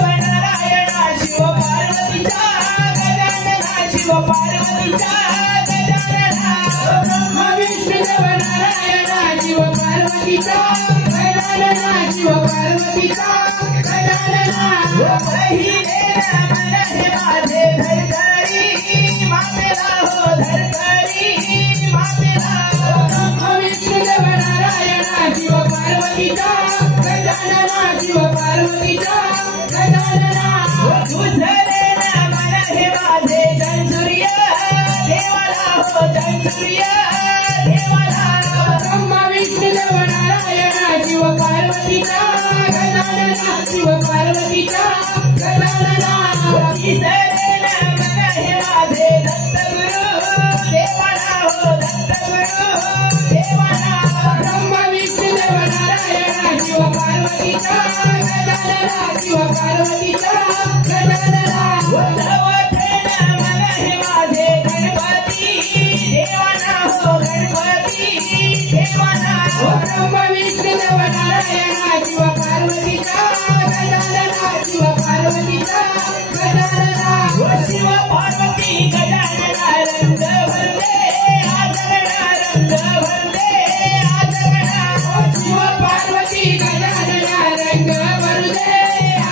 नारायणा शिव पार्वतीचा गजानना शिव पार्वतीचा गजानना ब्रह्मा विष्णुदेव नारायणा शिव पार्वतीचा गजानना शिव पार्वतीचा गजानना पहिले मन हे माझे धरकरी मातेला हो धरकरी मातेला ब्रह्मा विष्णुदेव नारायणा शिव पार्वतीचा गजानना शिव पार्वतीचा गजानना दुसरे मन हे माझे धनसूर्य देवाला हो धनसूर्य देवाला ब्रह्मा विष्णुदेव नारायणा शिव पार्वतीचा गजानना शिव पार्वतीचा गजानना तिसरे मन हे माझे दत्तगुरु देवाला हो दत्तगुरु देवाला ब्रह्मा विष्णुदेव नारायणा शिव पार्वतीचा गजानना शिव पार्वतीचा गजानना मन हे माझे गणपती देवाना हो गणपती देवाना ब्रह्मा विष्णुदेव नारायणा शिव पार्वतीचा गजानना शिव पार्वतीचा गजानना शिव पार्वती गजानना रंग भरले आजगणा रंग भरले आजगणा शिव पार्वती गजानना रंग भरले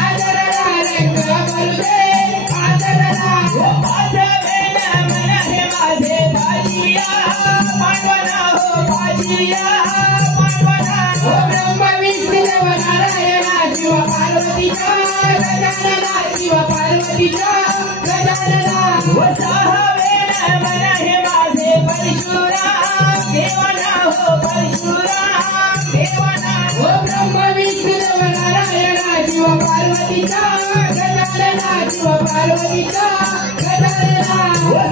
आजगणा रंग भरले आजगणा पाचवेन मन हे माझे बाजिया पांडवना हो बाजिया पांडवना ब्रह्मा विष्णुदेव नारायणा शिव पार्वतीचा गजानना शिव पार्वतीचा गजानना सहावेन मन हे माझे परशुराम देवाना हो परशुराम देवाना ब्रह्मा विष्णुदेव नारायणा शिव पार्वतीचा गजानना शिव पार्वतीचा गजानना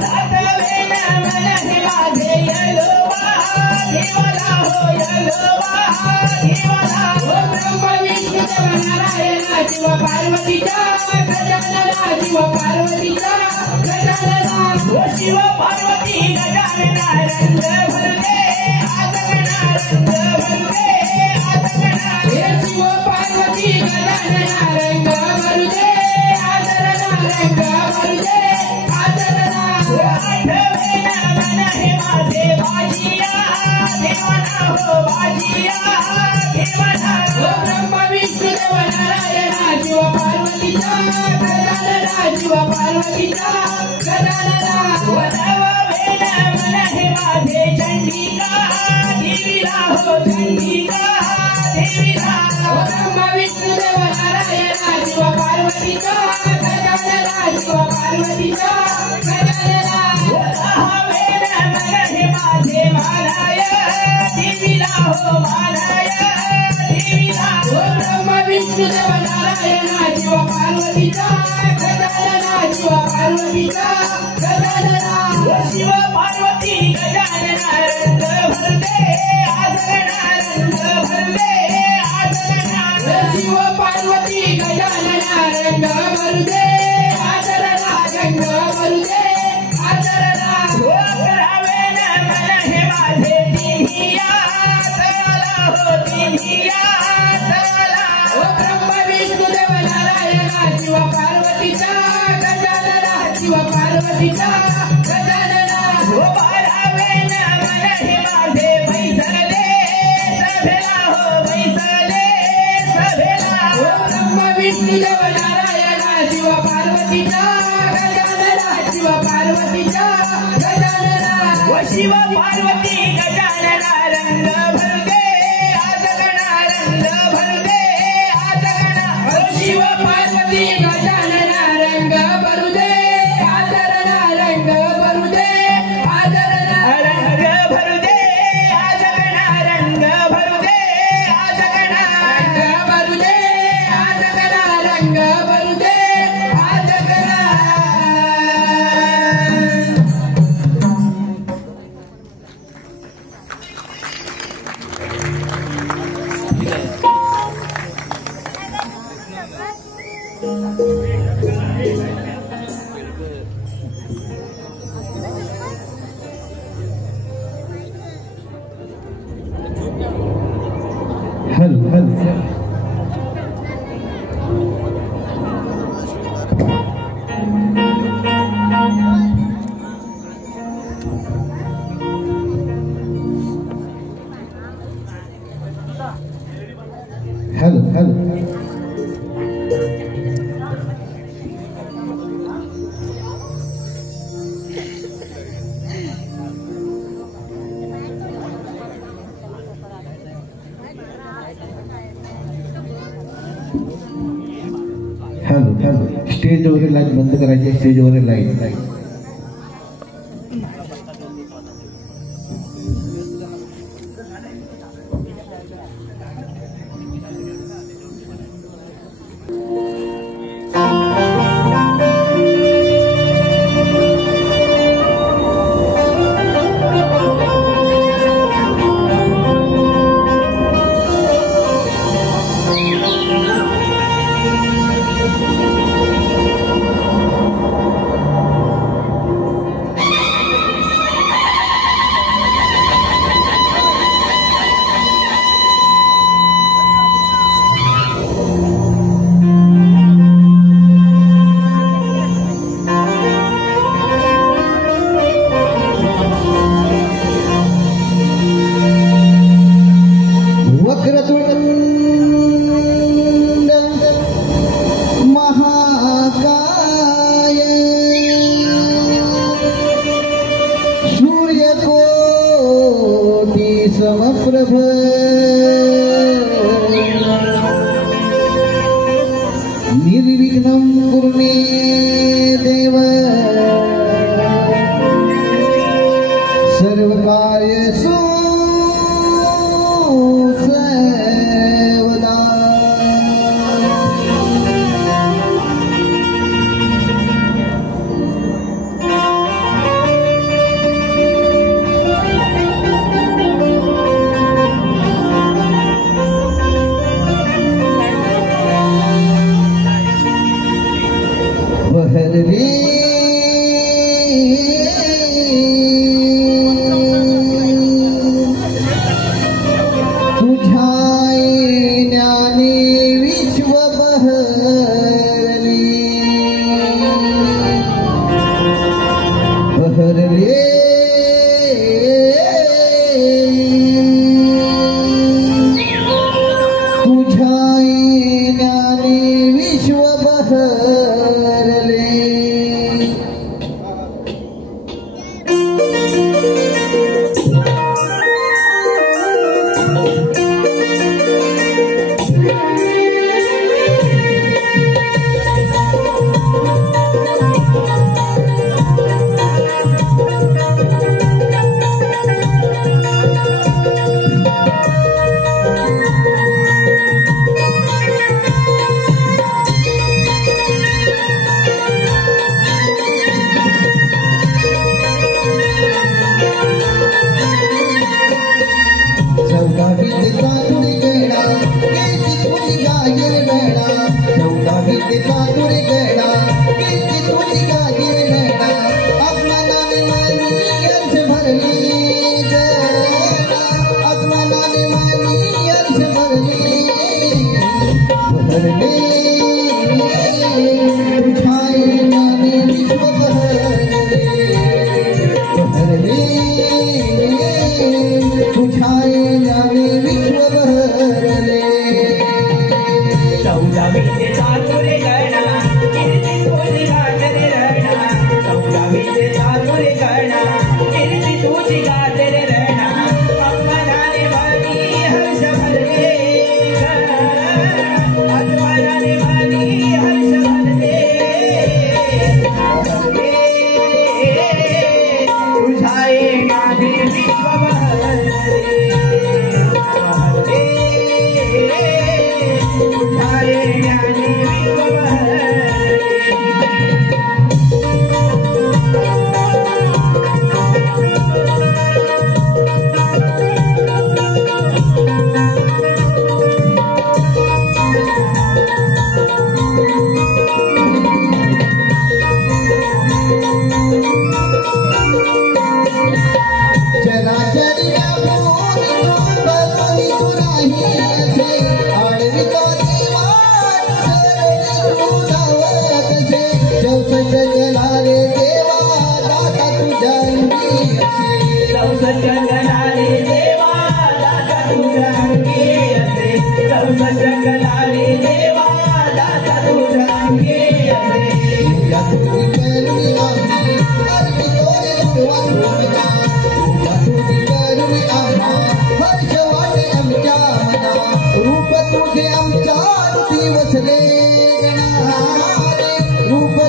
सातवेन मन हे माझे यलोबा देवाला हो यलोबा देवाला ब्रह्मा विष्णुदेव नारायणा शिव पार्वतीचा गजानना शिव पार्वतीचा गजानना शिव पार्वती गजानना रंग भरले आजगणा रंग भरले आजगणा शिव पार्वती गजानना रंग भरले आजगणा रंग भरले आजगणा आठवेन मन हे माझे बाजिया देवाना हो बाजिया देवाना ब्रह्मा विष्णुदेव नारायणा शिव पार्वतीचा गजानना शिव पार्वतीचा गजानना नववेन मन हे माझे चंडिका देवीला हो चंडिका देवीला ब्रह्मा विष्णुदेव नारायणा शिव पार्वतीचा गजानना शिव पार्वतीचा गजानना दहावेन मन हे माझे मालाय देवीला हो मालाय देवीला ब्रह्मा विष्णुदेव नारायणा शिव पार्वतीचा गजानना शिव पार्वतीचा गजानना शिव पार्वती गजानना रंग भरले आजगणा रंग भरले आजगणा शिव पार्वती गजानना रंग भरले आजगणा रंग भरले आजगणा अकरावेन मन हे माझे तिन्हिया चला हो तिन्हिया चला ब्रह्मा विष्णुदेव नारायणा शिव पार्वतीचा गजानना शिव पार्वतीचा गजानना बारावेन मन हे माझे बैसले सभेला हो बैसले सभेला ब्रह्मा विष्णुदेव नारायणा शिव पार्वतीचा गजानना शिव पार्वतीचा गजानना शिव पार्वती गजानना रंग भरले आजगणा रंग भरले आजगणा शिव पार्वती गजानना रंग भरले आजगणा रंग भरले आजगणा रंग भरले आजगणा रंग भरले आजगणा रंग भरले आजगणा रंग भरले आजगणा हॅलो स्टेजवरील लाईट बंद करायची. स्टेजवरील लाईट समप्रभ निर्विघ्नं कुरु मे देव सर्वकार्येषु सर्वदा. बहरवे तुझ्या ज्ञाने विश्व बहरले बहरले तुझ्या ज्ञाने विश्व बहरले. Hare Hare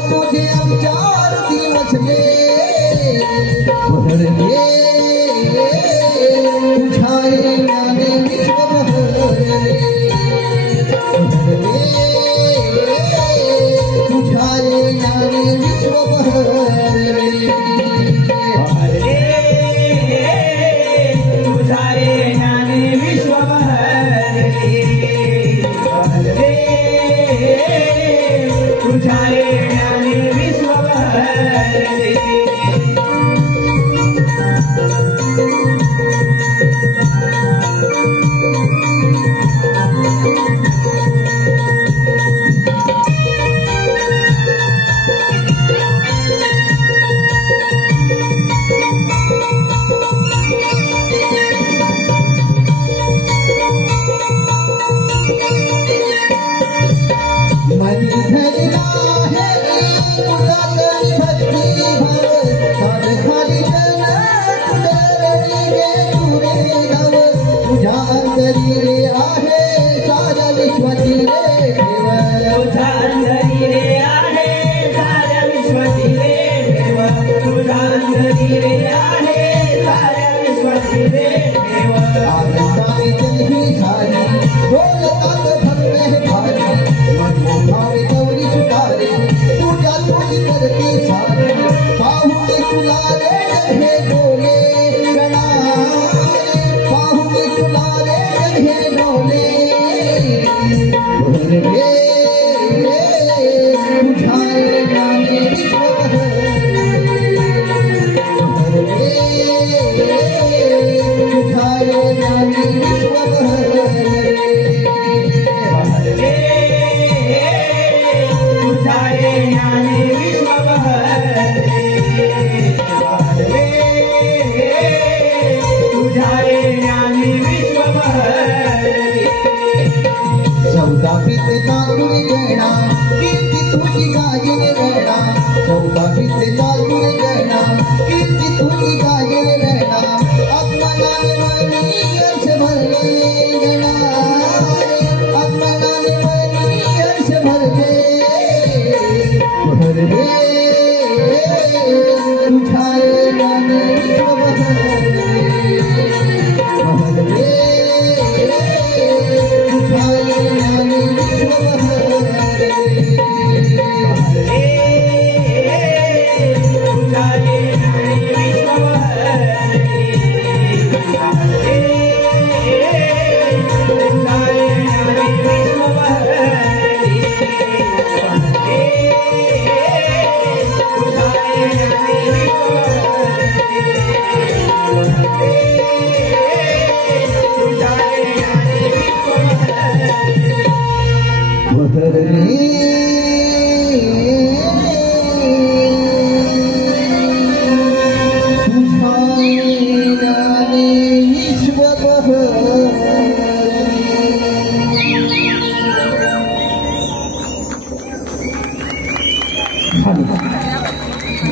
तुझे आमच्या आरती वाचले बहरले तुझ्या येण्याने विश्व बहरले तुझ्या येण्याने विश्व बहरले तुझ्या येण्याने विश्व बहरले तुझ्या येण्याने विश्व बहरले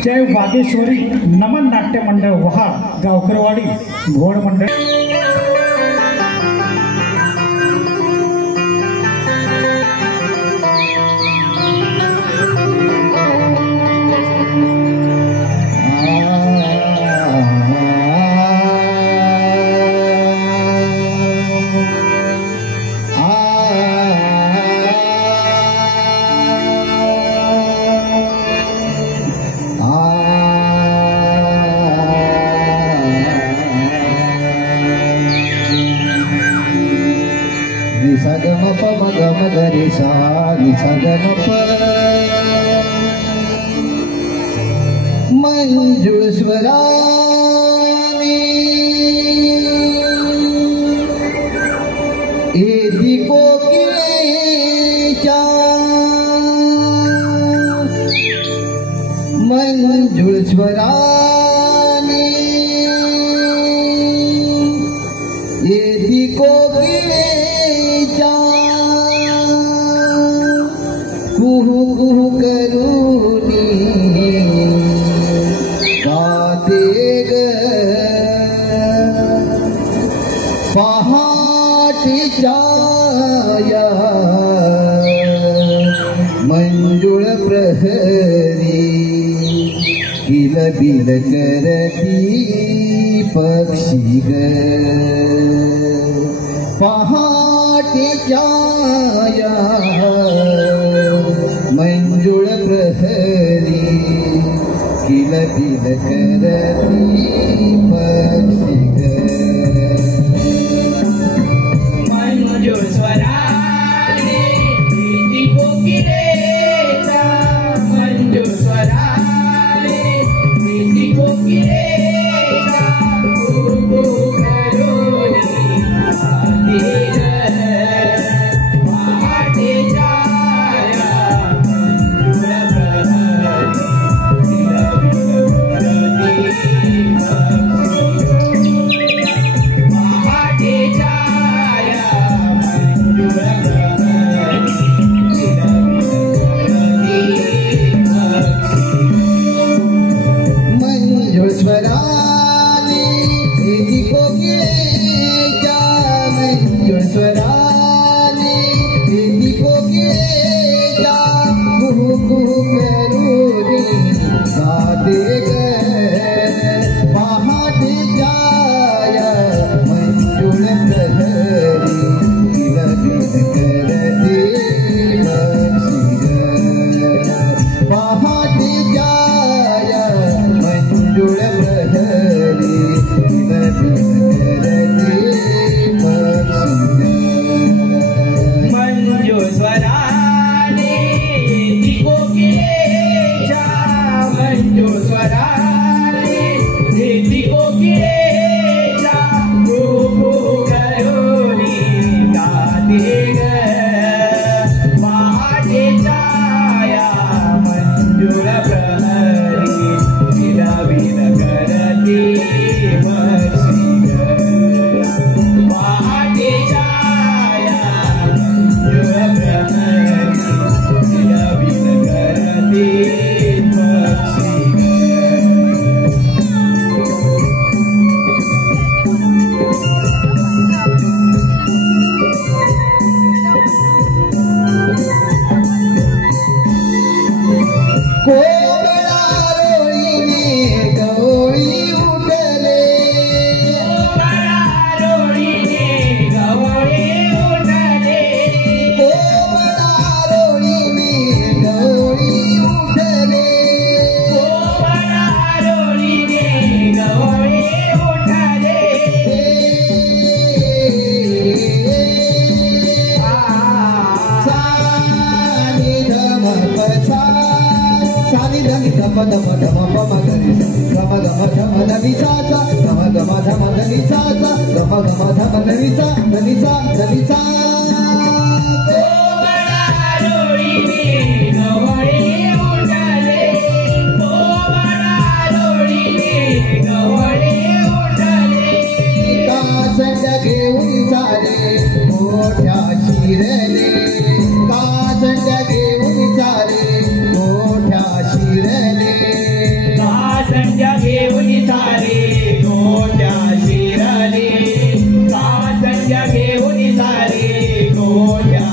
जय वागेश्वरी नमन नाट्य मंडळ वहा गावकरवाडी घोड मंडळ मंजुळ स्वराने एदी कोकिळेच्या मंजुळ स्वराने एदी कोकिळेच्या कुहू कुहू करूनी पहाटीच्या या मंजुळ प्रहरी किलबिल करती पक्षी ग पहाटेच्या या मंजुळ प्रहरी किलबिल करती पक्षी ग मंजूळ स्वराने प्रीती कोकिलेचा मंजूळ स्वराने प्रीती कोकिलेचा कुकू करून पहाटेच्या घेऊन सारे गोट्या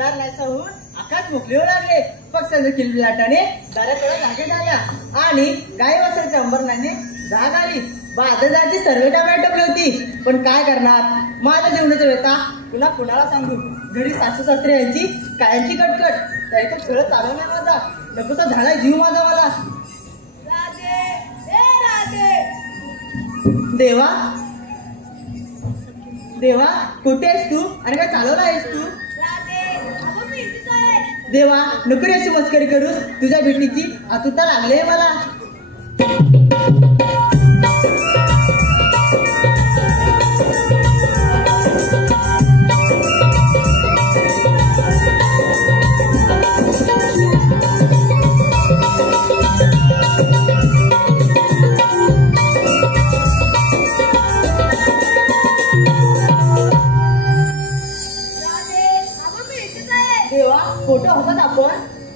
अंधार नाहीसा होऊन आकाश मोकळे होऊ लागले. पक्ष्यांच्या किलबिलाटाने दाराकडे जागे झाल्या आणि गाई वासराच्या अंबरणाने जाग आली. बाजाराची सर्व टोमॅटो टपली होती. पण काय करणार, माझ्या जीवनाचा व्यथा तुला कुणाला सांगू. घरी सासू सासरे यांची कायांची कटकट, तरी तो खेळ चालवणार माझा. नकोसा झालाय जीव माझा मला. राधे हे राधे. देवा देवा कुठे आहेस तू आणि काय चालवला आहेस तू? राधे अगं मी इथेच आहे. देवा नको रे अशी मस्करी करूस. तुझ्या भेटीची आतुरता लागली मला. देवा कुठं होतात आपण?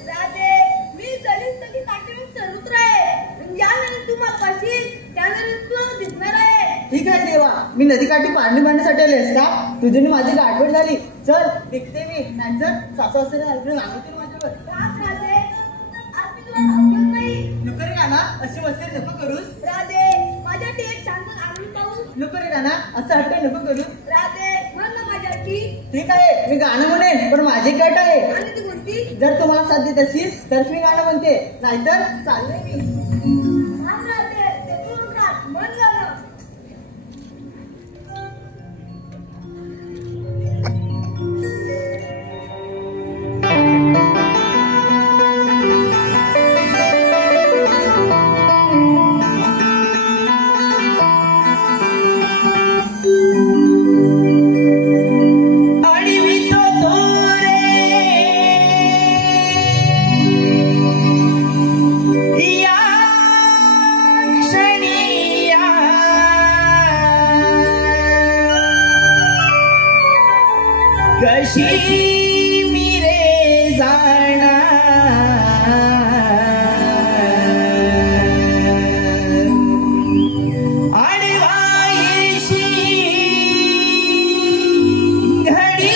राधे मी दलित तरी काटेरी सर्वत्र आहे. ज्यावेळेस तू मला पाहशील त्यावेळेस तू दिसणार आहे. ठीक आहे देवा, मी नदीकाठी पाणी बांधण्यासाठी आलेस का? तुझी माझी गाठभेट झाली. चल निघते मी. नाहीतर सासू सासरे लागतील माझ्यावर. राधे आज मी तुला आवडत नाही. नको रे गाना अशी मस्करी नको करूस. राधे माझ्यासाठी एक छान गाणं पाहू. नको रे गाना असं हट्ट नको करूस. राधे म्हण ना माझ्यासाठी. ठीक आहे मी गाणं म्हणेन, पण माझी कट आहे. आणि ती कोणती? जर तुम्हाला साथ देत असेल तर मी गाणं म्हणते, नाहीतर चाललंय मी. थांब राधे ते तू म्हणतात म्हण गाणं. कशी मी रे जाणार आडवायशी घडी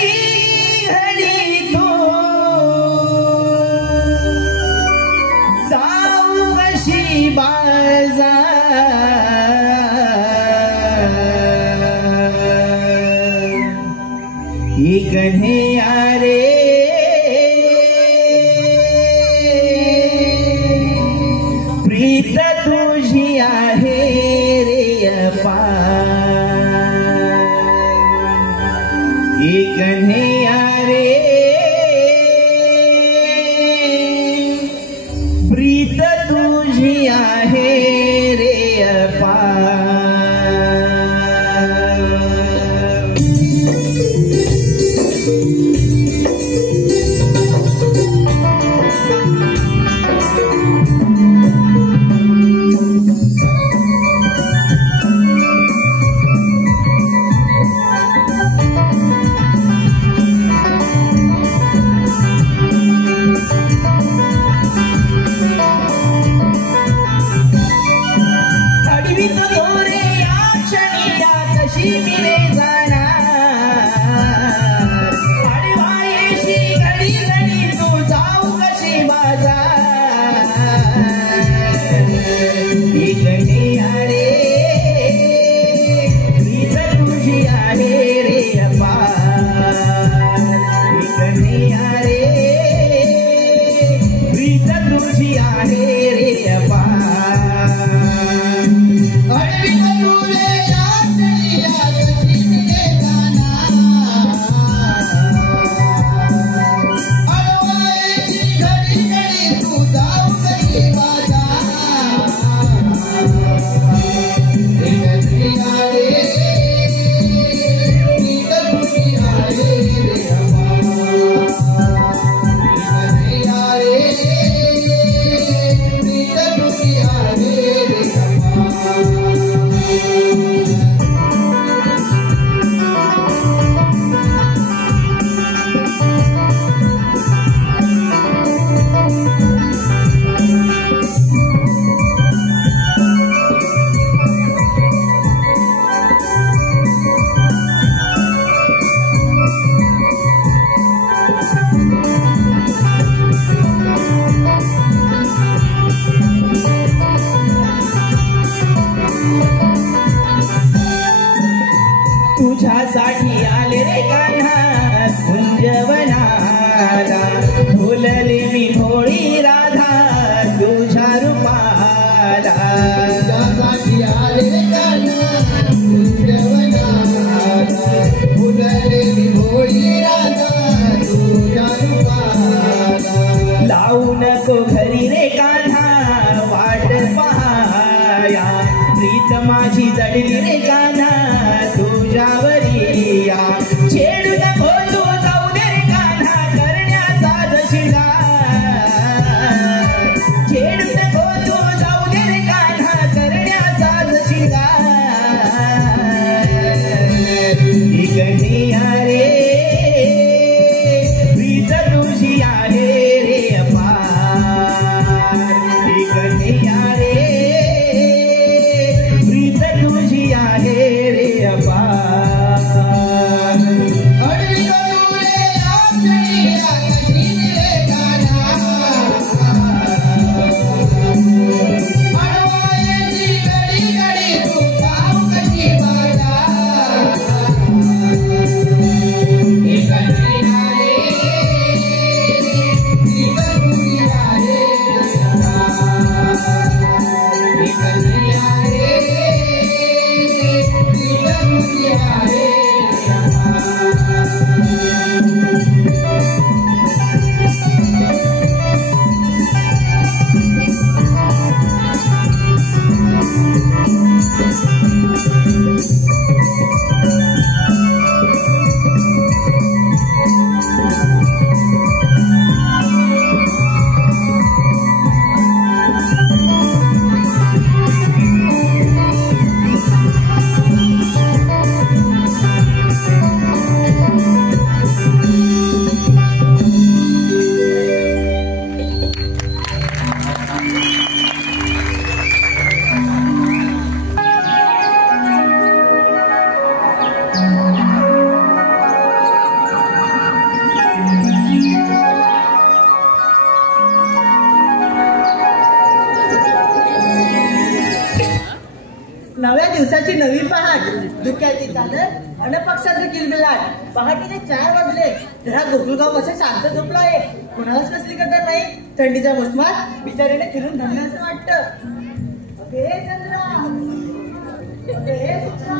घडी तो जाऊ कशी बाजार कन्हैया रे प्रीत तुझी आहे रे अपार. कन्हैया रे प्रीत तुझी आहे रे अपार. तुझ्यासाठी आले रे कान्हा कुंजवनाला फुलले मी भोळी राधा तुझ्या रूपाला तुझ्यासाठी आले रे कान्हा कुंजवनाला फुलले मी भोळी राधा तुझ्या रूपाला लावू नको घरी रे कान्हा वाट पहाया प्रीत माझी जडली रे कान्हा तुझ्यावरी या छेडू नको तू जाऊ दे रे कान्हा करण्याचा शिंगार छेडू नको तू जाऊ दे रे कान्हा करण्याचा शिंगार ही कन्हैया रे प्रीत तुझी आहे रे अपार ही कन्हैया रे प्रीत तुझी आहे रे अपार नव्या दिवसाची नवी पहाट धुक्याची चादर अन पक्षाचं किलबिलाट पहाटेने 4 वाजले जरा गोकुळगाव असं शांत झोपलं आहे कुणालाच कसली कदर नाही थंडीच्या मोसमात बिचारीने फिरून धरलं असं वाटतं अगे चंद्रा अगे सुद्धा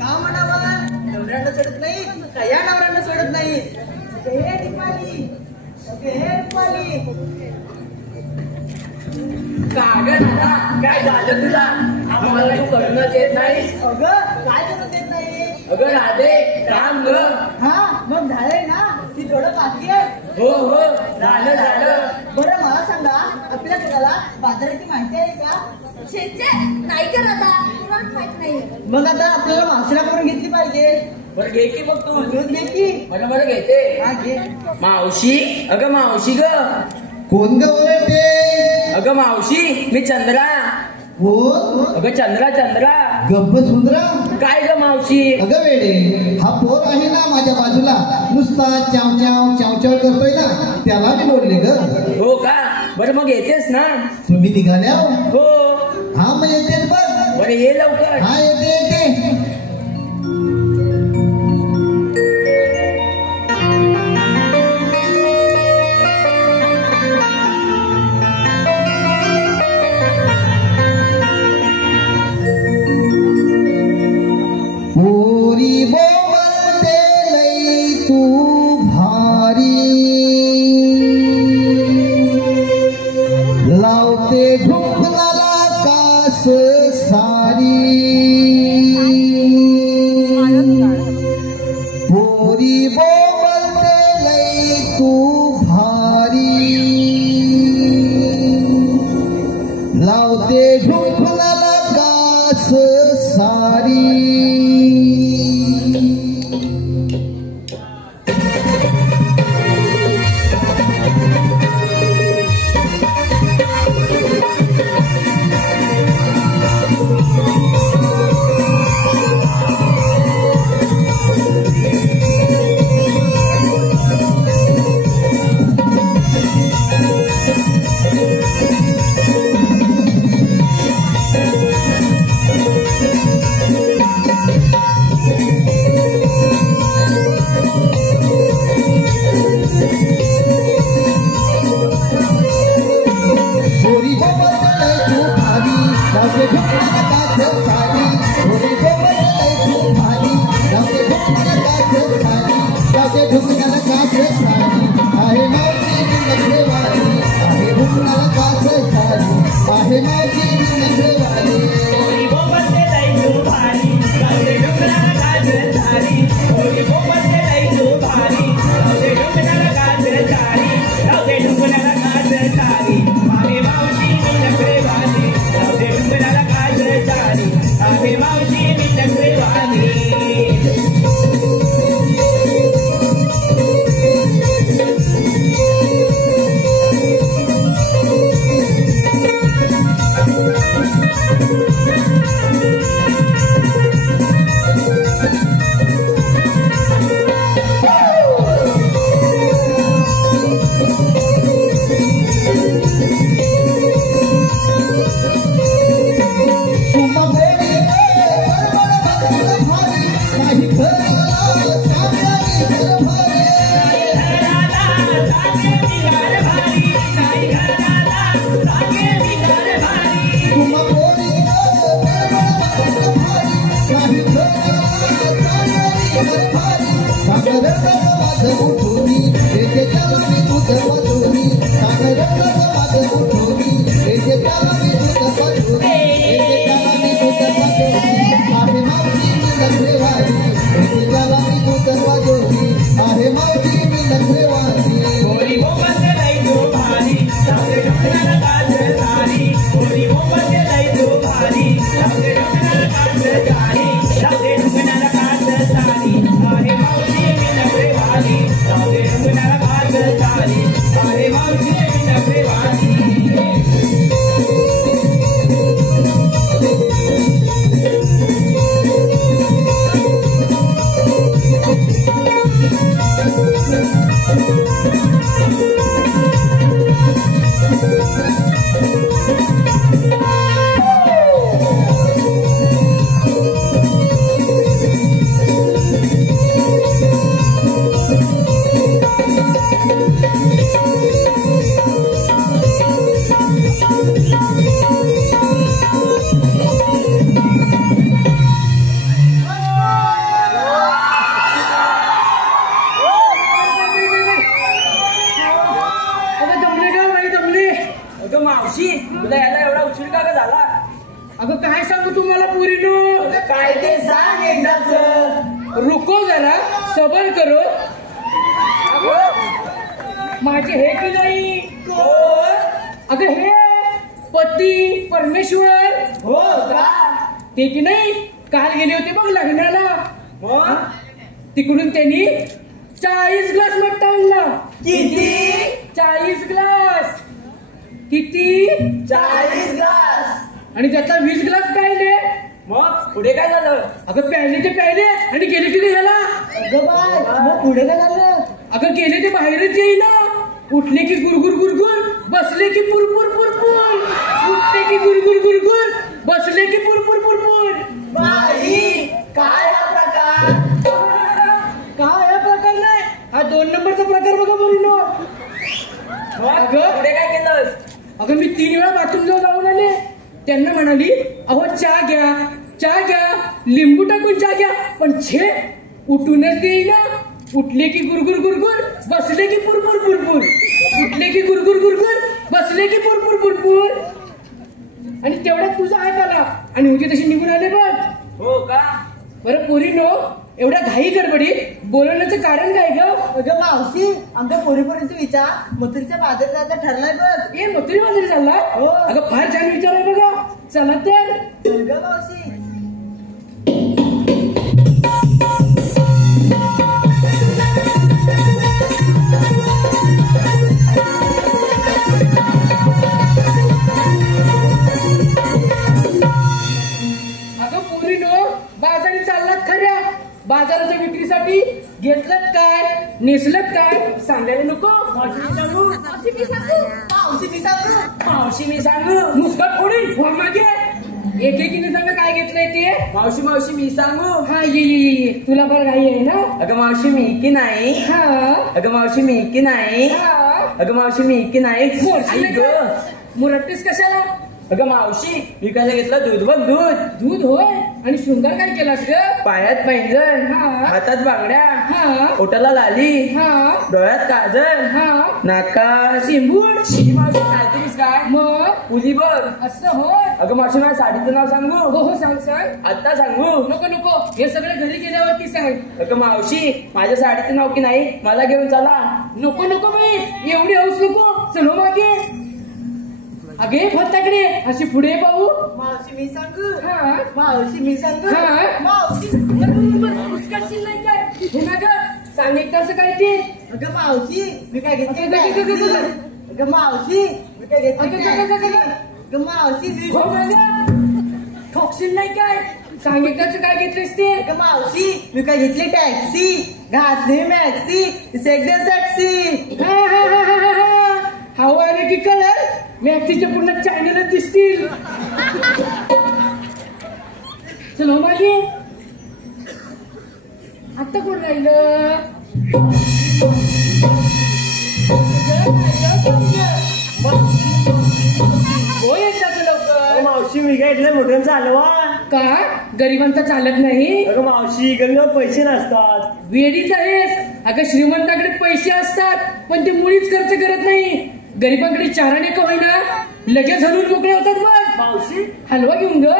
का म्हणावा नवऱ्यानं सोडत नाही कया नवऱ्यानं सोडत नाही अगे दीपाली अगे दीपाली कागद काय झालं तुला आम्हाला तू करूनच येत नाही अगं काय करून देत नाही अगं राधे काम ग हा मग झालंय ना ती थोडं बाकी आहे हो हो झालं झालं बरं मला सांगा आपल्या घराला बाजाराची माहिती आहे का शेचे नाही का दादा तुलाच माहित नाही मग आता आपल्याला मावशीला करून घेतली पाहिजे बरं घे की मग तू दूध घे की बरं बरं घेते हा घे मावशी अगं मावशी ग कोण ग ओरडते अगं मावशी मी चंद्रा हो अगं चंद्रा चंद्रा गप्प सुंदरा काय ग मावशी अगं वेडे हा पोर आहे ना माझ्या बाजूला नुसता चाव चाव चाव चाव करतोय ना त्याला मी बोलले ग हो का बरं मग येतेस ना तुम्ही निघाल्या हो हा मग येते बघ बरं ये लवकर हा येते येते पोरी बोलते लई तू भारी लावते ढुकणाला कास सारी घराला चांगली घर भारी तुम्हा पोरी काही घराला माझं उठूनी येते त्याला मी तुझं बाजूनी माझं उठूनी येते त्याला मी तुझं बाजूनी येते त्याला मी तुझं बाजूनी आहे मावशी मी नखरेवाली येते त्याला मी तुझं बाजूनी आहे मावशी मी नखरेवाली मावशी तुला यायला एवढा उशीर का झाला? अगं काय सांगू तुम्हाला पुरीनो, काय ते सांग एकदाच. रुको जरा सबर करो. माझे हे की नाही अगं हे पती परमेश्वर हो का? ते की नाही काल गेले होते बघ लग्नाला. तिकडून त्यांनी 40 ग्लास मट्टा आणला. किती? 40 ग्लास. किती? 40 ग्लास. आणि त्यातला 20 ग्लास प्यायले. मग पुढे काय झालं? अगं प्यायले ते प्यायले आणि गेले की घ्यायला. अगं बाय, मग पुढे काय झालं? अगं गेले ते बाहेरच येईना. उठले की गुरगुर गुरगुर, बसले की पुरपुर पुरपुर. उठले की गुरगुर गुरगुर, बसले की पुरपुर पुरपुर. बाई, काय हा प्रकार? काय हा प्रकार नाही, हा 2 नंबरचा प्रकार बघा बोललो. अगं पुढे काय केलंस? अगं मी 3 वेळा बाथरूमला जाऊन आले. त्यांना म्हणाली अहो चहा घ्या, चहा घ्या, लिंबू टाकून चहा घ्या, पण छे उठूनच देईना. उठले की गुरगुर गुरगुर, बसले की पुरपुर पुरपुर. उठले की गुरगुर गुरगुर, बसले की पुरपुर पुरपुर. आणि तेवढ्यात तुझा हात आला आणि होती तशी निघून आले बघ. हो का? बरं पोरीनो, एवढ्या घाई गडबडीत बोलवण्याचं कारण काय ग? अगं मावशी, आमच्या पोरीपोरींचा विचार मथुरीच्या बाजारात जायचं ठरलाय बघ. हे मथुरी बाजारी चालला? हो. अगं फार छान विचार आहे बघा. चला तर. अगं मावशी, अगं पोरीनो, बाजारी चाललात खऱ्या. बाजाराच्या विक्रीसाठी घेतलं काय, नेसलं काय सांगायला नको. मावशी मी सांगू? मावशी मी सांगू? मावशी मी सांगू? मावशी मी सांगू? नुसतं फोडील वा मागे. एकेकीने सांगा काय घेतलंय ते. मावशी मावशी मी सांगू? हा ये ये ये ये. तुला बरं घाई आहे ना. अगं मावशी मी की नाही? हा अगं मावशी मी की नाही? हा. अगं मावशी मी की नाही? आई ग. मुरट्टीस कशाला? अगं मावशी, विकायला घेतलं दूध बघ, दूध. दूध होय. आणि शृंगार काय केलास ग? पायात पैंजण, हा. हातात बांगड्या, हा ओठाला लाली, हा डोळ्यात काजल, हा. नाकात शेंबूड. शी. मावशी काय तरीस काय? मग पुली बघ. असं होय. अगं मावशी, माझ्या साडीचं नाव सांगू? हो हो सांग सांग. आता सांगू? नको नको, हे सगळं घरी गेल्यावरती सांग. अगं मावशी, माझ्या साडीचं नाव की नाही, मला घेऊन चला. नको नको बाई, एवढी हौस नको. चलो मागे. अगे फत्ताकडे अशी पुढे पाहू. मावशी मी सांगू? हा मावशी मी सांगू? हा. मावशी. पुष्कळशील नाही काय हे ना ग. सांग एक तास काय ते. अगं मावशी, मी काय घेतली? अगं, अगं, अगं, अगं. अगं मावशी, मी काय घेतली? अगं, अगं, अगं, अगं. अगं मावशी, मी- हो माझ्या ठोकशील नाही काय. सांग एक तास काय घेतलेस ते. अगं मावशी, मी काय घेतली? टॅक्सी घातली, मॅक्सी एकदम टॅक्सी. हा हा हा हा हा हा. हवा आले की कळर मॅक्सीच्या पूर्ण चॅनलच दिसतील. चलो मागे. आता कोण राहिलं? होय येतात लवकर. मावशी मी काय इथल्या मोठ्यानं चालवा का गरिबांचा चालत नाही? अगं मावशी गरीबावर पैसे नसतात. वेडीच आहेस. अगं श्रीमंताकडे पैसे असतात पण ते मुळीच खर्च करत नाही. गरिबांकडे चाराने का होईना लगेच हलवून मोकळे होतात. मग मावशी हलवा घेऊन ग.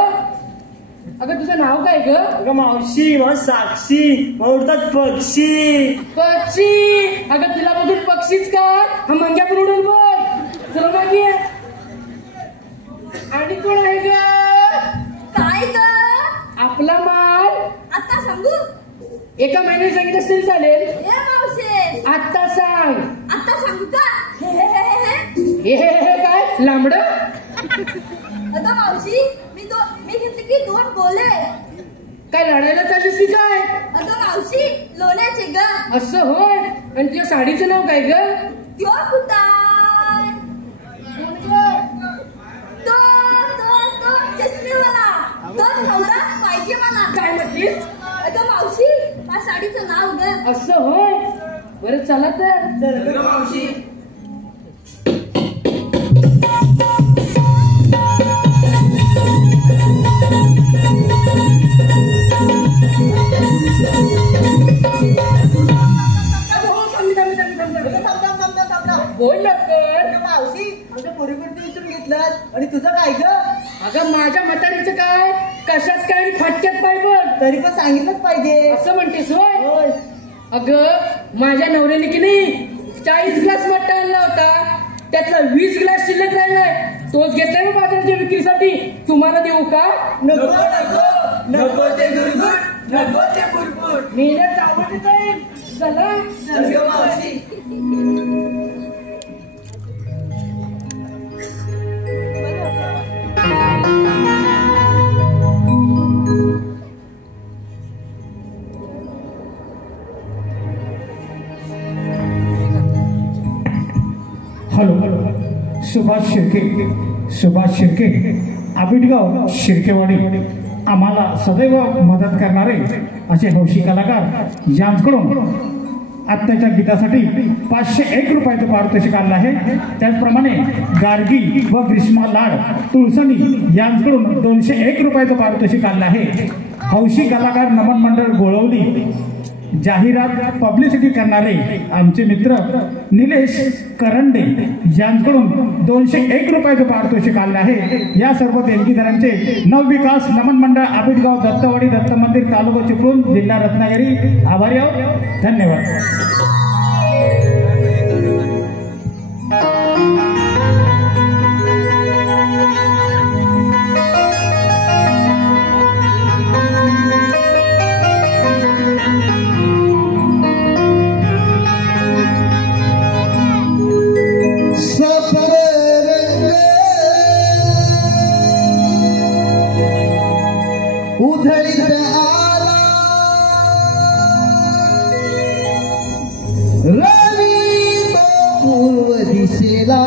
अगं तुझं नाव काय ग? अगं मावशी मग साक्षी मग उडतात पक्षी. पक्षी? अगं तुला बघून पक्षीच का हा मंग्या पण उडून बघ. चला मागे. आणि कोण आहे ग? काय ग? आपला माल. आता सांगू? एका महिन्यात सांगितलं तरी चालेल. ए मावशे आता सांग. आता सांगू का? हे हे काय लांबड? अगं मावशी मी घेतले की 2 गोले. काय लढायला चाललीस की काय? अगं मावशी लोण्याचे ग. असं होय. आणि तुझ्या साडीचं नाव काय ग? त्यो कुठाय? तो चष्मेवाला. तो नवरा पाहिजे मला. काय म्हटलीस? अगं मावशी त्या साडीचं नाव ग. असं होय. बरं चला तर. मावशी बोल लवकर. मावशी आमच्या पोरीकडे विचारून घेतलं आणि तुझं काय ग? अगं माझ्या म्हातारीचं काय कशाच काय आणि फाटक्यात पाय बघ. तरी पण सांगितलंच पाहिजे. असं म्हणतेस होय. होय. अगं माझ्या नवऱ्याने की नाही 40 ग्लास मट्टा आणला होता. त्यातला 20 ग्लास शिल्लक राहिलाय. तोच घेतलाय ना बाजाराच्या विक्रीसाठी. तुम्हाला देऊ का? नको नको नको ते गुरगुट नको ते बुडबुड. मेहनत आवडत आहे. चला मावशी हॅलो सुभाष शिर्के आबिटगाव शिर्केवाडी. आम्हाला सदैव मदत करणारे असे हौशी कलाकार यांच्याकडून आत्ताच्या गीतासाठी 501 रुपयाचं पारितोषिक आणलं आहे. त्याचप्रमाणे गार्गी व ग्रीष्मा लाड तुळसणी यांच्याकडून 201 रुपयाचं पारितोषिक आणलं आहे. हौशी कलाकार नमन मंडळ गोळवली जाहिरात पब्लिसिटी करणारे आमचे मित्र निलेश करंडे यांच्याकडून 201 रुपयाचं पारितोषिक आले आहे. या सर्व देणगीदारांचे नवविकास नमन मंडळ आबिटगाव दत्तवाडी दत्त मंदिर तालुका चिपळूण जिल्हा रत्नागिरी आभारी आहोत. धन्यवाद. उधळीत आला रवी तो पूर्व दिशेला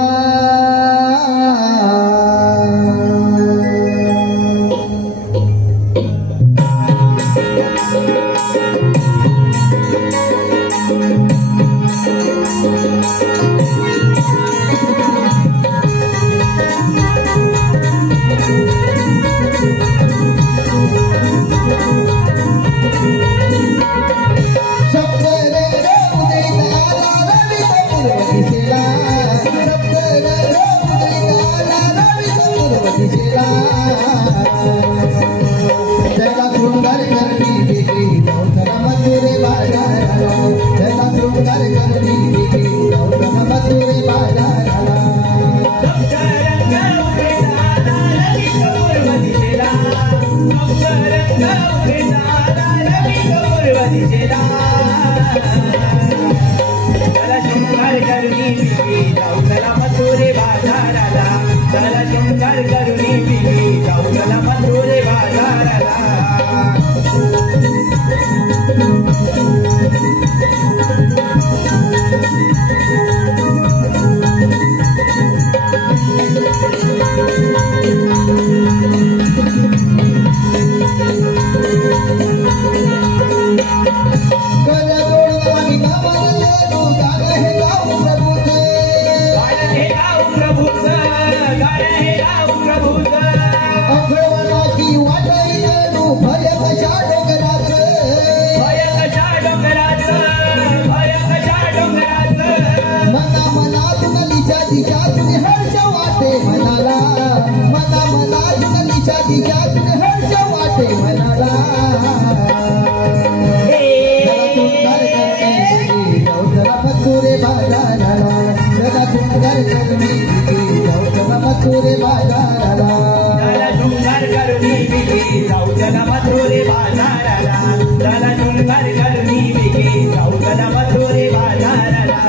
मथुरे बाजाराला त्याला शृंगार करुणी बिगे जाऊ त्याला मथुरे बाजाराला त्याला शृंगार करुणी बिगे जाऊ त्याला मथुरे बाजाराला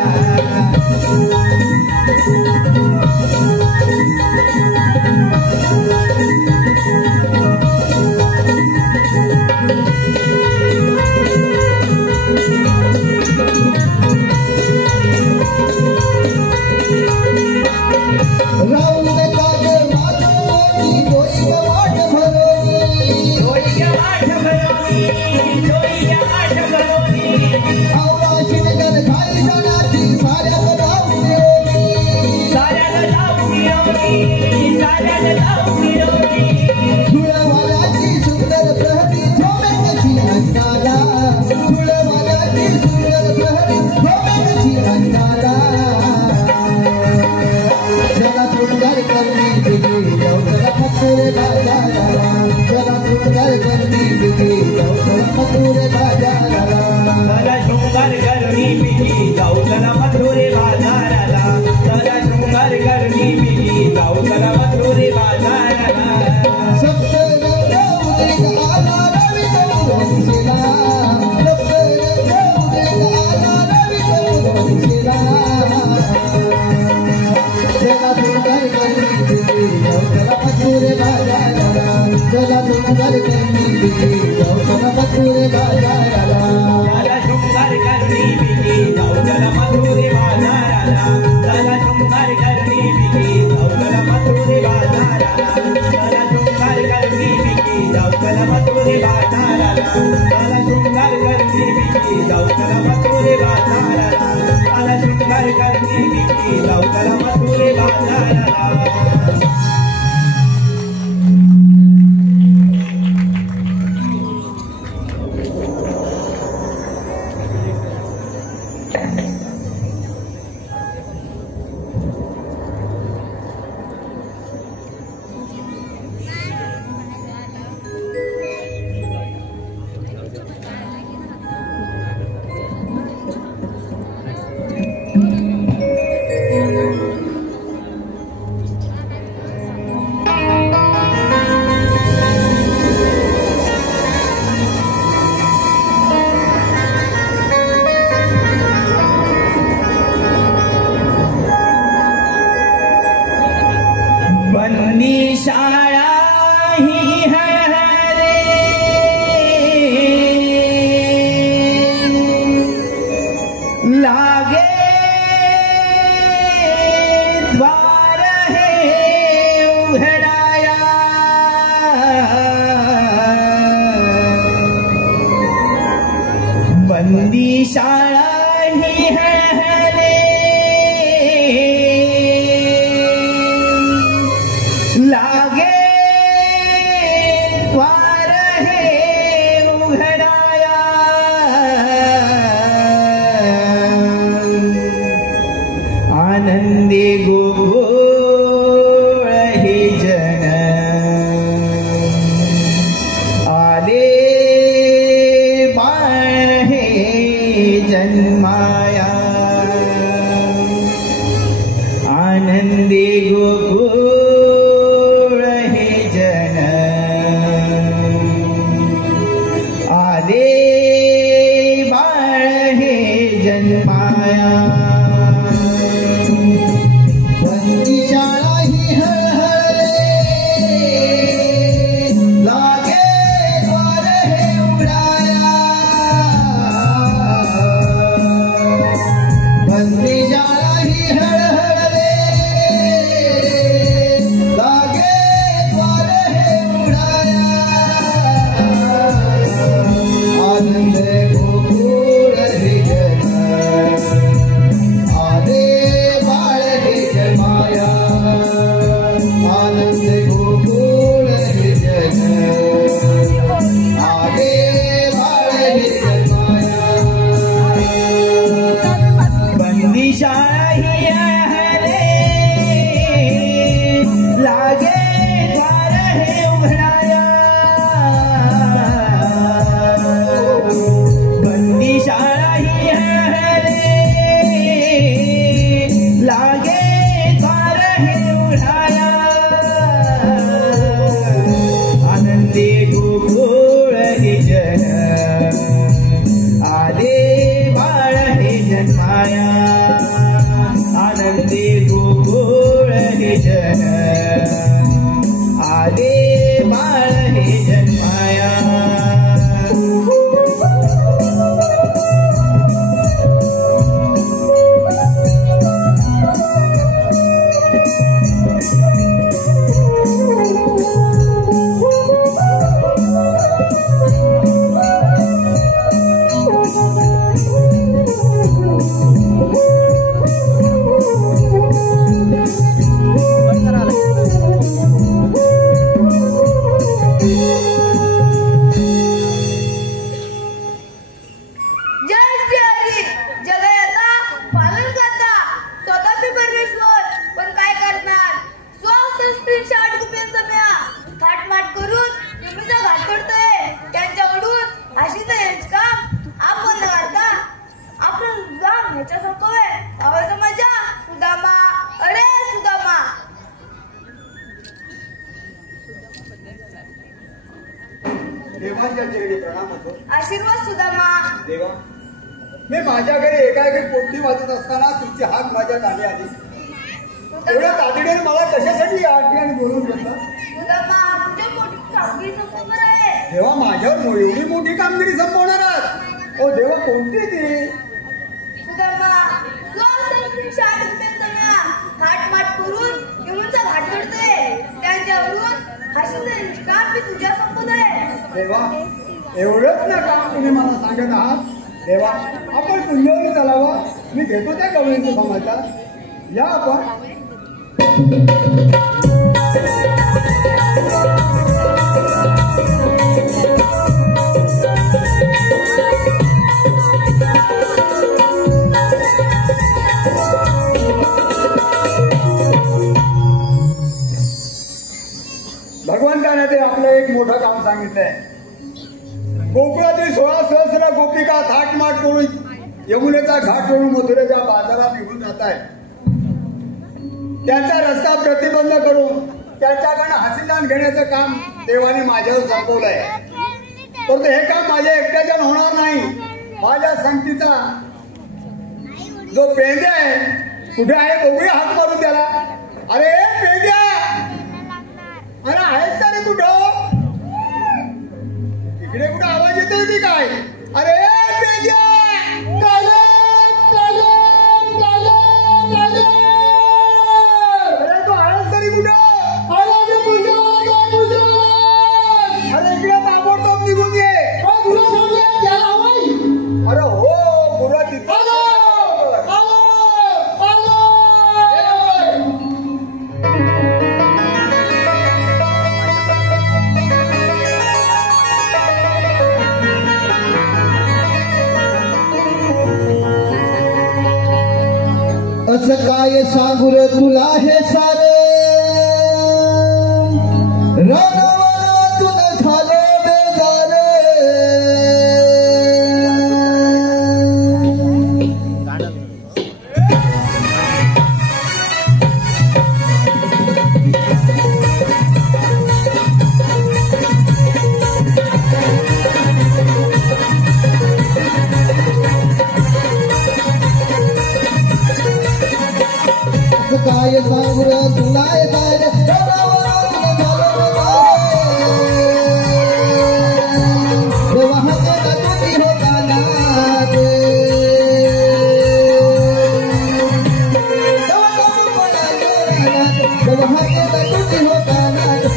जन्माया आनंदी गोकुळ हे जन आले बाळ हे जन्माया देवांच्या चरणी प्रणाम होतो. आशीर्वाद सुदामा. देवा, मी माझ्या घरी एकाएकी पोटी वाचत असताना तुमची हाक माझ्या कानी आली. एवढ्या तातडीने मला कशासाठी आठली आणि बोलून घेतलं? सुदामा, तुझ्या मोठी कामगिरी संपवणार आहे. देवा, माझ्यावर एवढी मोठी कामगिरी संपवणार आहात? ओ देवा, कोणती ती? सुदामा, थाटमाट करून यमुनेचा घाट करतोय. त्यांच्यावरून निष्काम मी तुझ्या संपत आहे. देवा, एवढंच ना काम तुम्ही मला सांगत आहात? देवा, आपण पुण्यवली चालावं. मी घेतो त्या गवळींचा समाचार. या आपण. भगवंताने ते आपलं एक मोठं काम सांगितलंय. गोकुळातील 16 सहस्र गोपिका थाटमाट करून यमुनेचा घाट करून मथुरेच्या बाजारात निघून जात आहेत. त्यांचा रस्ता प्रतिबंध करून त्यांच्याकडनं हासीदान घेण्याचं काम देवाने माझ्यावर संपवलंय. परंतु हे काम माझ्या एकट्याच्यानं होणार नाही. माझ्या संगतीचा जो पेंद्या आहे, कुठे आहे बघूया, हात मारून त्याला. अरे पेंद्या, अरे आहेस का रे कुठं? इकडे कुठं आवाज येतोय की काय? अरे पेंद्या, अरे तू आहेस तरी कुठं? अरे इकडे ताबडतोब निघून ये. अरे हो, गुरुवार तिथे. असं काय सांगू रे तुला हे सारे, रानावनातून झाले बेजार. काय सांगू रे तुला हे सारे, रानावनातून झाले बेजार. देवा हाकेला तुझी होता नाद, देवा हाकेला तुझी होता नाद.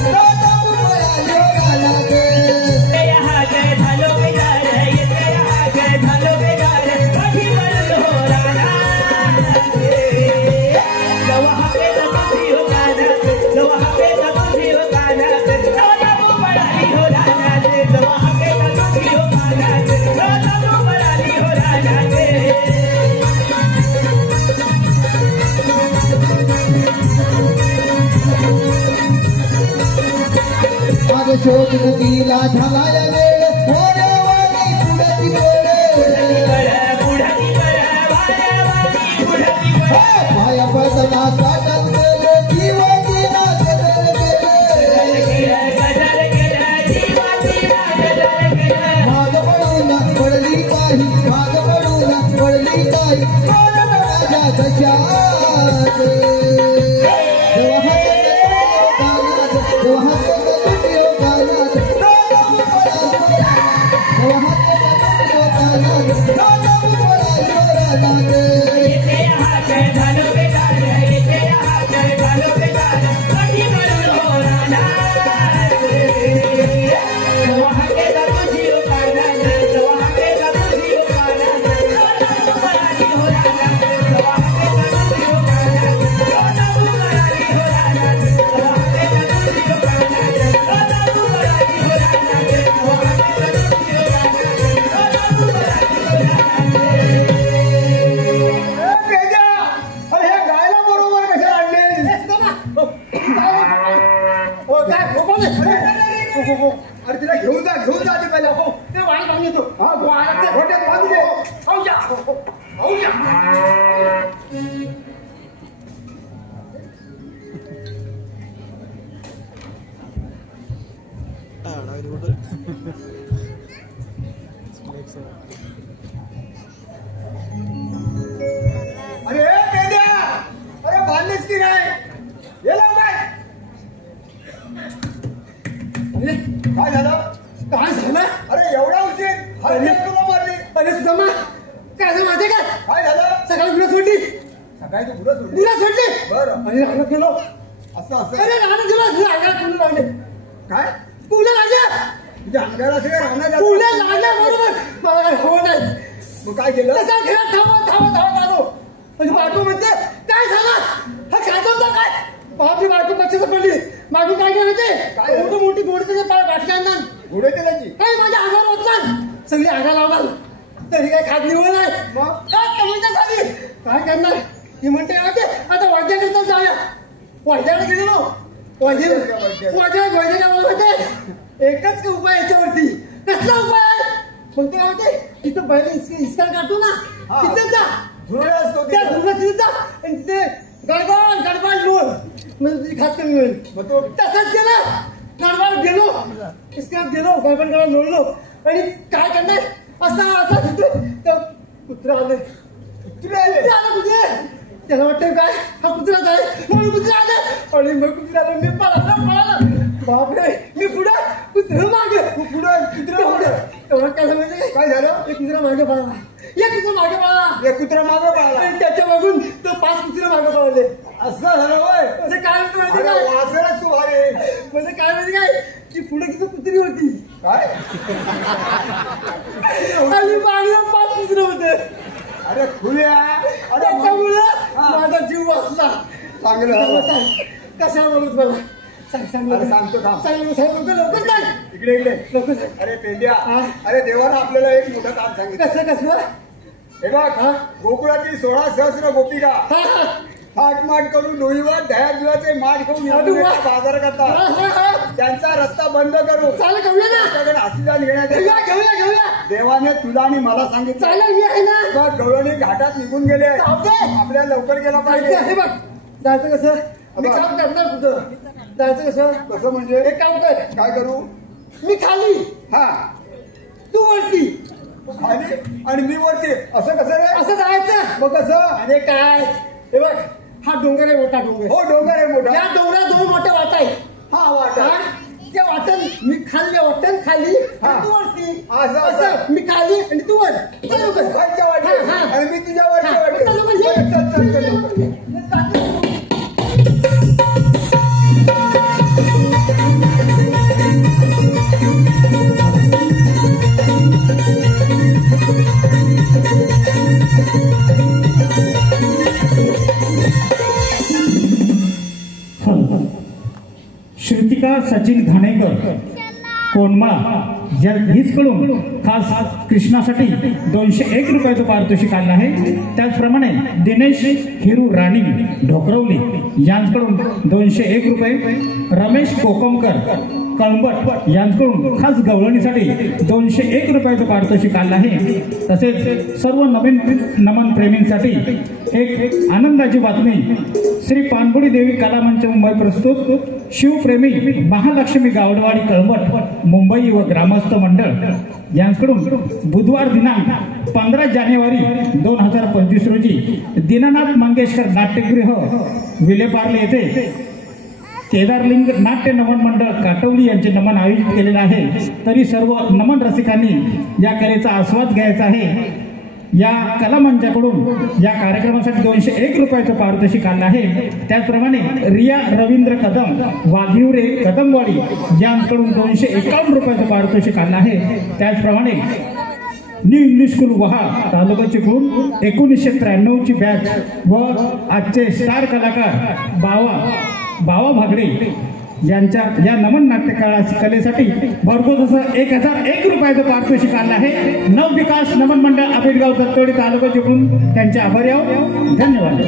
शोध नदीला झाला या वेळ, वाऱ्यावानी पुढाची पाया पडताना काटात गेले, जीवाची माग पडून पडली काही, माग पडून पडली काही. अरे तिला घेऊन जा आधी पहिला. हो ते वाढ बांधून येतो. हा गोट्यात बांधून दे. हो जा. अरे पेंड्या, अरे बांधलीस की नाही? ये लवकर. काय झालं? काय झालं? अरे एवढा उशीर तुला मारली. अरे सुदामा काय झालं माहिती का? काय झालं? सकाळी गुरं सोडली. सकाळी तू गुरं सोडली? गुरं सोडली. बरं. आणि राहण्यात गेलो. असं अरे राहण्यात गेलो. अंगाला पुलं लागले. काय पुलं लागले. तुझ्या अंगाला असे काय राहणार? पुलं लागले बरोबर. मला काय हवं नाही. मग काय केलं? तसा खेळत थांबत आलो. म्हणजे बायको म्हणते काय झालं? हा खायचा काय? बापरी बायको पक्षाचं पडली. मागून काय केलं ते? काय मोठी मोठी गोडी त्याच्या गाठक्यांना घोडे तेलाची काही माझ्या आगार होता. सगळी आगा लावणार तरी काय खात निवड नाही. मग काय कमिटा झाली. काय करणार? ती म्हणते आता वाद्याकडे जाऊया. वाद्याकडे गेलो. वाद्या म्हणते एकच उपाय याच्यावरती. कसला उपाय आहे? पण ते म्हणते तिथं पहिले इस्कार काढतो ना तिथे जा. धुरळे असतो त्या धुरळा तिथे जा आणि तिथे गडबड लोण म्हणजे तुझी खात कमी होईल. मग तो तसंच केलं. गडबड गेलो इस्कार गेलो गडबड करायला लोळलो आणि काय करणार असा कुत्रा आले. कुत्रे आले. त्याला वाटतं काय हा कुत्राच आहे म्हणून कुत्रा आले आणि मग कुत्र्याला मी पळाला. बापरे मी पुढे कुत्र मागे. तू पुढे कुत्रे पुढे. एवढं काय समजलं? काय झालं? एक कुत्रा मागे पळाला. एक कुत्रा मागे पळाला. एक कुत्रा मागे पळाला. आणि त्याच्या मागून तो 5 कुत्रे मागे पळाले. असं झालं होय. म्हणजे काय म्हणतो माहिती अरे काय? वासरच तू भारी. म्हणजे काय माहिती काय की पुढे किती कुत्री होती काय आणि मागे 5 कुत्रे होते. अरे खुल्या. अरे त्याच्यामुळे माझा जीव वाचला. चांगलं. कशा बोलत मला सांग अरे सांगतो का? सांग लवकर सांग. इकडे लवकर सांग. अरे पेंड्या, अरे देवानं आपल्याला एक मोठं काम सांगितलं. कसलं? हे बघ गोकुळातील 16 सहस्र गोपिका थाटमाट करून डोईवर दह्या दुधाचे माठ घेऊन बाजार करतात. त्यांचा रस्ता बंद करून चालेल घेऊया ना. त्याच्याकडे आशीर्वाद घेण्यात घेऊया देवाने तुला आणि मला सांगितलं. चालेल मी आहे ना. बघ गवळणी घाटात निघून गेले. आपल्याला लवकर गेला पाहिजे. हे बघ जायचं कसं? मी काम करणार तुझं. जायचं कसं? कसं म्हणजे? एक काम कर. काय करू? मी खाली हा तू वरती. खाली आणि मी वरती. असं कसं रे? असं जायचं. मग कसं? अरे काय हे बघ हा डोंगर आहे मोठा डोंगर. हो डोंगर आहे मोठा. या डोंगरात 2 मोठे वाटा आहे. हा वाटा. त्या वाटण मी खाली वाटण खाली आणि तू वरती. असं मी खाली आणि तू वर. खालच्या वाटेत आणि मी तुझ्या वरच्या वाटेत. चल. श्रुतिका सचिन घाणेकर कोणमा या हीचकडून खास कृष्णासाठी 201 रुपयाचं पारितोषिक आलं आहे. त्याचप्रमाणे दिनेश हिरू राणी ढोकरवली यांच्याकडून 201 रुपये, रमेश कोकमकर कळंबट यांच्याकडून खास गवळणीसाठी 201 रुपयाचं पारितोषिक आलं आहे. तसेच सर्व नवीन नमन प्रेमींसाठी एक आनंदाची बातमी. श्री पानबुडी देवी कलामंच मुंबई प्रस्तुत शिवप्रेमी महालक्ष्मी गावडवाडी कळंबट मुंबई व ग्रामस्थ मंडळ यांच्याकडून बुधवार दिनांक 15 जानेवारी 2025 रोजी दीनानाथ मंगेशकर नाट्यगृह विलेपार्ले येथे केदारलिंग नाट्य नमन मंडळ काटवली यांचे नमन आयोजित केलेले आहे. तरी सर्व नमन रसिकांनी या कलेचा आस्वाद घ्यायचा आहे. या कलामंचाकडून या कार्यक्रमासाठी 201 रुपयाचं पारितोषिक आलं आहे. त्याचप्रमाणे रिया रवींद्र कदम वाघिवरे कदमवाडी यांकडून 251 रुपयाचं पारितोषिक आलं आहे. त्याचप्रमाणे न्यू इंग्लिश स्कूल वहा तालुका चिपळूण 1993ची बॅच व आजचे स्टार कलाकार बावा भागडे यांच्या या नमन नाट्य कलेसाठी भरपूर असं 1001 रुपयाचं पारितोषिक आलं आहे. नवविकास नमन मंडळ आपेटगाव दत्तवाडी तालुका चिपळूण त्यांचे आभारी आहोत. धन्यवाद.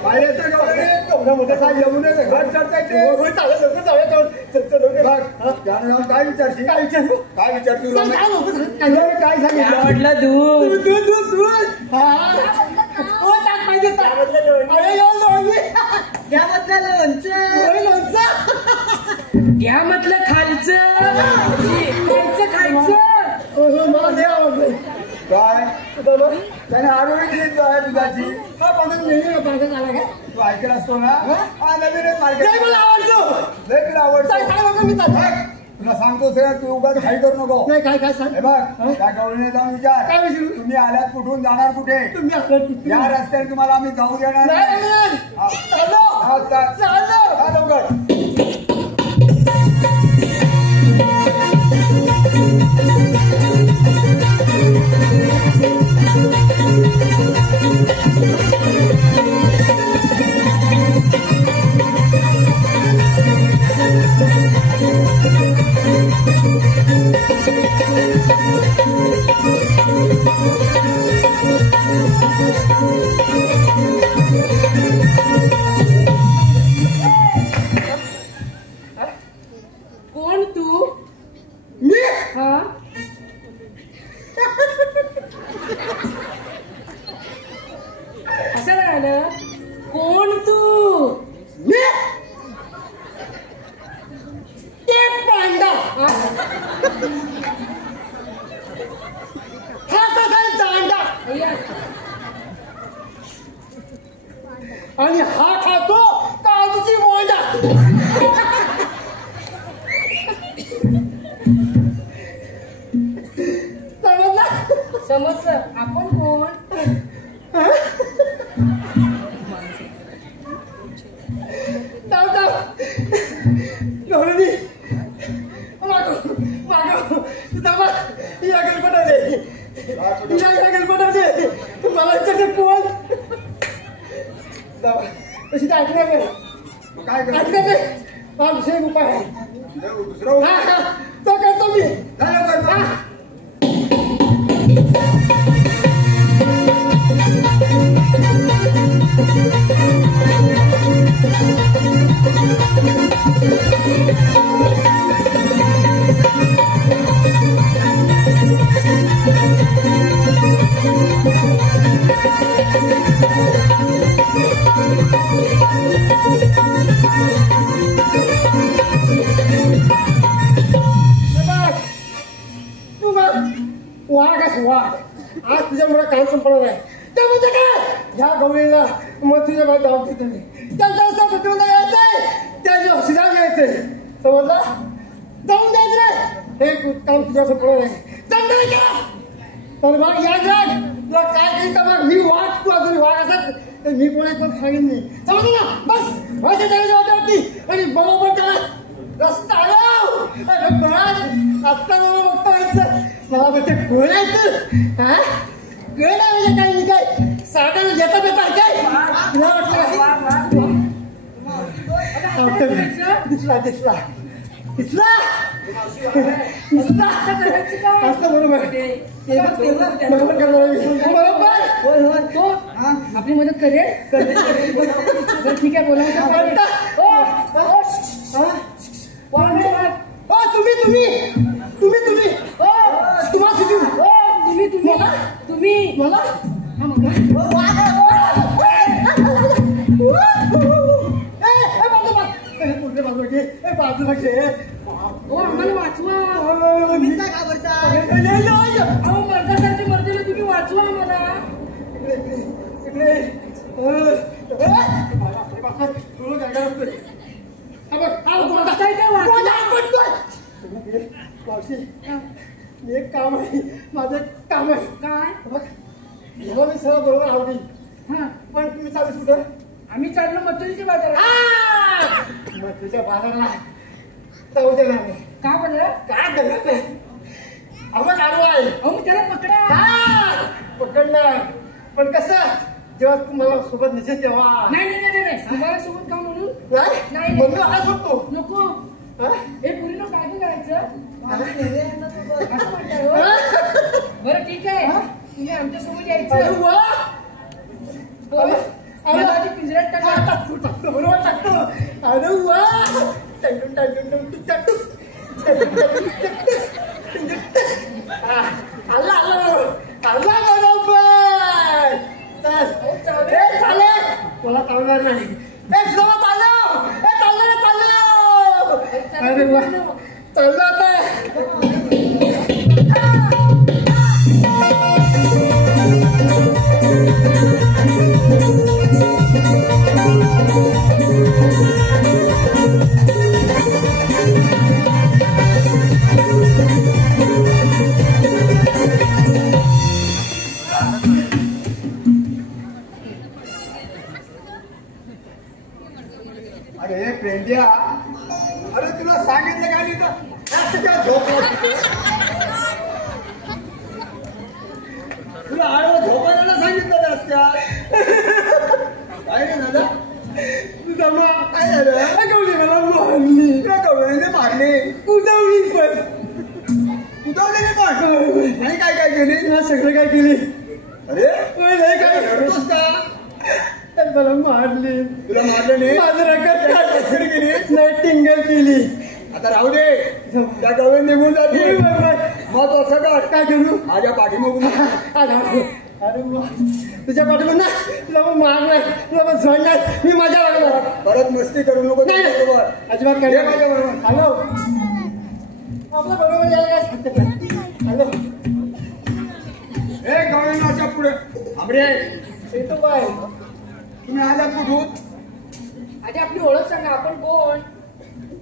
काय येतं का मोठं काय येऊ नये घर चढता येते चालेल लवकर जाऊया त्यानं जाऊन काय विचारशील काय विचारू काय विचारतो काय सांगितलं म्हटलं दूध दूध दूध दूध पाहिजे यामधलं लोणचं यामधलं खालचं खायचं काय त्याने आरोग्य घेतलं आहे दुधाची तू ऐकला असतो ना हा नवीनच मार्केट मला आवडतो तुला सांगतो सगळं तू उगाच घाई करू नको नाही काय काय सांग हे बघ त्या गवळीने जाऊन विचार काय विचारू तुम्ही आल्यात कुठून जाणार कुठे तुम्ही आपलं या रस्त्याने तुम्हाला आम्ही जाऊ देणार नाही लवकर कोण तू मी हा असं राहिलं कोण तू मी ते पांडा हा तसा जांडा आणि हा खातो काजूची बोंडा समजलं आपण कोण मला कोण तशी काय काय हा विषय उपाय आहे दुसरं हा हा तो करतो मी वाघ आज तुझ्यामुळे काम संपणार आहे त्यामध्ये काय ह्या गवळीला मग तुझ्या बाई धाव देते त्यांचा असा प्रतिबंध घ्यायचंय त्याची ऑक्सिजन घ्यायचंय समजला जाऊन द्यायचं हे काम तुझ्या संपणार आहे तर मग याद राख तुला काय काही का मग मी वाघ तू अजून वाघ असत तर मी कोणी पण सांगेन नाही समजलं ना बस माझ्या जायची वाटवती आणि बरोबर त्याला रस्ता आत्ता मला बघता व्हायचं मला वाटतं गोळ्याचं हा गोळ्या म्हणजे काय नाही काय साधन येता येतात काय तुला वाटतं दिसला दिसला दिसला दिसला असं बरोबर बरोबर करणार बरोबर आपली मदत करेल ठीक आहे बोला तुम्ही तुम्ही तुम्ही तुम्ही तुम्हाला तुम्ही मला बाजूला घे आम्हाला वाचवा काय घाबरता अहो मर्दासारखे मर्दाला तुम्ही वाचवा आम्हाला इकडे एक काम आहे माझं काम आहे काय ह्याला मी सगळं बरोबर आवडी पण तुम्ही चालू कुठं आम्ही चाललो मथुरीच्या बाजारात मथुरीच्या बाजाराला जाऊ देणार नाही का बरं काय करणार नाही आम्हाला आडवा आहे अहो मी त्याला पकडा पकडणार पण कसं जेव्हा तुम्हाला सोबत नसेल तेव्हा नाही तुम्हाला सोबत का म्हणून नाही मम्मी मला सोडतो नको हे पुरीनं काय करायचं असं म्हणताय हो? बरं ठीक आहे तुम्ही आमच्यासोबत अरे यायचं. वा मला आधी पिंजऱ्यात टाका. टाकतो बरोबर टाकतो. अरे वा टाकून आला बरोबर. चालेल मला चालणार नाही. अरे वा चाललं आता. अरे प्रेंड्या, अरे तुला सांगितलं का नाही तर झोप तुला आडवं झोपायला सांगितलं रस्त्यात. काय रे दादा काय झालं? गवळी मला मारली. गवळीने मारले. उदावली पण उदावलेले पण आणि काय काय केली? सगळं काय केली. अरे नाही काय रडतोस का? मला मारली. तुला मारलं नाही? माझं रगत केली नाही टिंगल केली. आता राहू दे, त्या गवळी निघून जाते. महत्वाचं कर. काय करू माझ्या पाठीमागून अरे तुझ्या पाठीमागून ना तुला मग मारणार तुला मग झडणार. मी माझ्या वागणार. परत मस्ती करू नको बरोबर. अजिबात काय माझ्या बरोबर. हॅलो आपल्या बरोबर यायला काय सांगते. हॅलो हे गवळी नाच्या पुढे आंबरे येतो काय. तुम्ही आलात कुठून? आधी आपली ओळख सांगा. आपण कोण?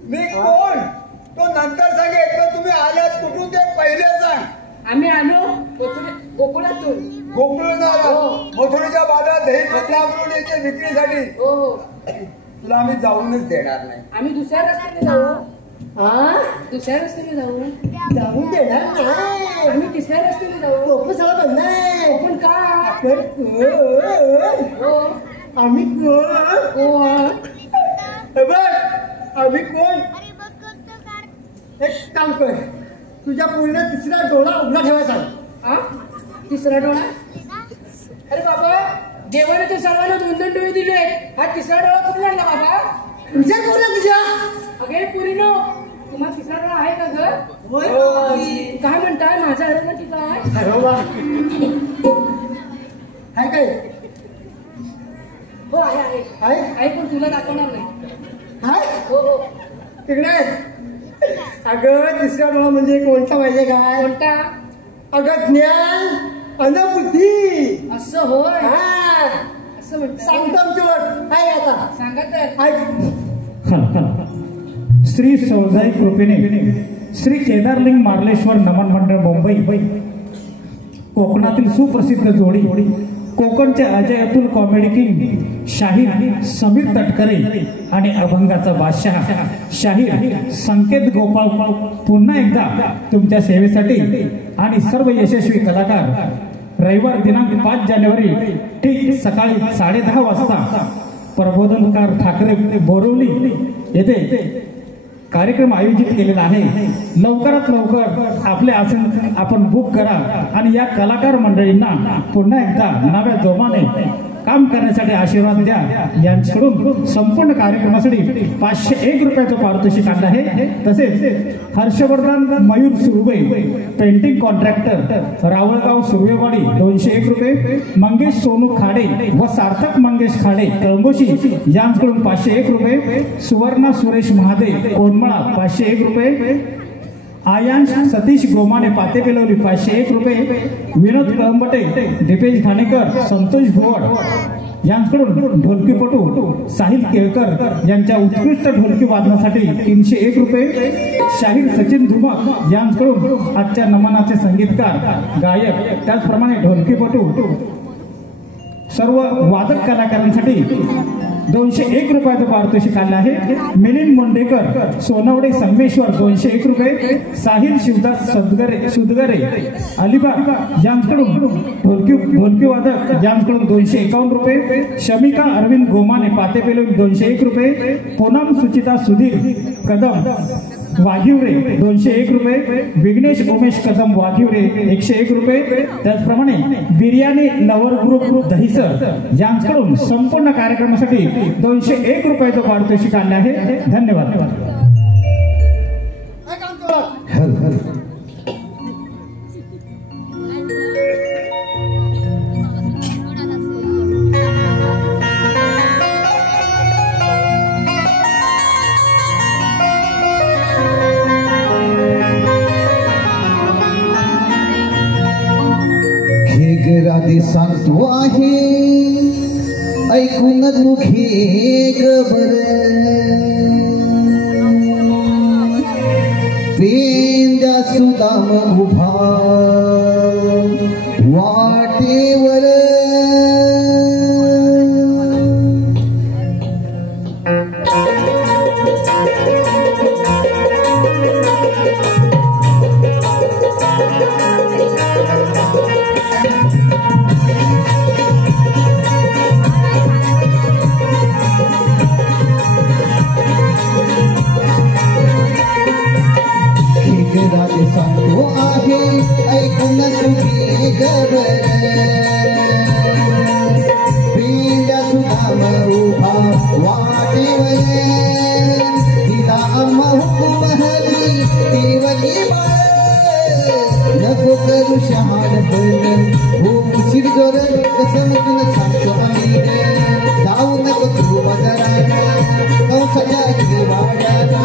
मी कोण तो नंतर सांगेल, पण तुम्ही आलात कुठून ते पहिले सांग. आम्ही आलो गोकुळातून. गोकुळून आला. मथुरेच्या बाजारात दही रत्नावरून येते विक्रीसाठी. हो तुला आम्ही जाऊनच देणार नाही. आम्ही दुसऱ्या रस्त्याने जाऊ. हा दुसऱ्या रस्त्याने जाऊ. जाऊन देणार नाही. आम्ही तिसऱ्या रस्त्याने जाऊ. लोक सगळं बंद नाही. पण का? आपण कोण? हो आम्ही कोण? कोण? हे बघ आम्ही कोण. एक काम कर तुझ्या पूर्ण तिसरा डोळा उघडा ठेवायचा. हा तिसरा डोळा? अरे बाबा देवाने तर सर्वांना 2-2 डोळे दिले. हा तिसरा डोळा कुठून आणला बाबा? विचार करू ना तुझ्या. अगे पुरीनो तुम्हाला तिसरा डोळा आहे का ग? काय म्हणताय? माझा हरवला की काय? हरवला हाय काय? हो आहे आहे हाय आहे पण तुला दाखवणार नाही. हाय हो हो. तिकडे अगं तिसरा डोळा म्हणजे कोणता माहितीये काय? कोणता? अगं ज्ञान अनुभूती. असं होय. हा असं म्हणतात. सांगतो आमच्यावर काय आता सांगा तर. ऐक. श्री सौजाई कृपेने श्री केदारलिंग मार्लेश्वर नमन मंडळ मुंबई कोकणातील सुप्रसिद्ध जोडी कोकणचे अजय अतुल कॉमेडी किंग शाहीर समीर तटकरे आणि अभंगाचा बादशाह शाहीर संकेत गोपाळ पुन्हा एकदा तुमच्या सेवेसाठी आणि सर्व यशस्वी कलाकार रविवार दिनांक 5 जानेवारी ठीक सकाळी 10:30 वाजता प्रबोधनकार ठाकरे बोरवली येथे कार्यक्रम आयोजित केलेला आहे. लवकरात लवकर आपले आसन आपण बुक करा आणि या कलाकार मंडळींना पुन्हा एकदा नव्या जोमाने काम करण्यासाठी आशीर्वाद द्या. यांच्याकडून संपूर्ण कार्यक्रमासाठी 501 रुपयाचं पारितोषिक आणलं आहे. तसेच हर्षवर्धन मयूर सुर्वे पेंटिंग कॉन्ट्रॅक्टर रावळगाव सुर्वेवाडी 201 रुपये. मंगेश सोनू खाडे व सार्थक मंगेश खाडे कळंबोशी यांच्याकडून 501 रुपये. सुवर्णा सुरेश महादे कोनमळा 501 रुपये. आयांश सतीश गोमाने पाते पेलवली 501 रुपये. विनोद कळंबटे दीपेश घाणेकर संतोष भोवड यांच्याकडून ढोलकीपटू साहिल केळकर यांच्या उत्कृष्ट ढोलकी वादनासाठी 301 रुपये. शाहीर सचिन धुमक यांच्याकडून आजच्या नमनाचे संगीतकार गायक त्याचप्रमाणे ढोलकीपटू सर्व वादक कलाकारांसाठी 201 रुपयाचं पारितोषिक आलं आहे. मिलिंद मुंडेकर सोनवडे संगमेश्वर 201 रुपये. साहिल शिवदास सुदगरे अलिबाग यांच्याकडून ढोलकी वादक यांच्याकडून 251 रुपये. शमिका अरविंद गोमाने पातेपेलून 201 रुपये. पूनम सुचिता सुधीर कदम वाघिवरे 201 रुपये, विघ्नेश उमेश कदम वाघिवरे 101 रुपये, त्याचप्रमाणे बिर्याणी लवर ग्रुप दहिसर यांच्याकडून संपूर्ण कार्यक्रमासाठी 201 रुपयाचं पारितोषिक आले आहे. धन्यवाद. राधे सांगतो आहे ऐकून तू घे बर, पेंद्या सुदाम उभा वाटेवर, सांगतो आहे ऐकून तुझी गबर, पेंड्या सुदाम उभा वाटेवर, तिला अम्मा हुकूम हरी देवकी बाळ, नको करू शहाणपण उशीर जोर, कसं तुला सांगतो आम्ही जाऊ नको तू बाजाराला, कंसाच्या वाड्याला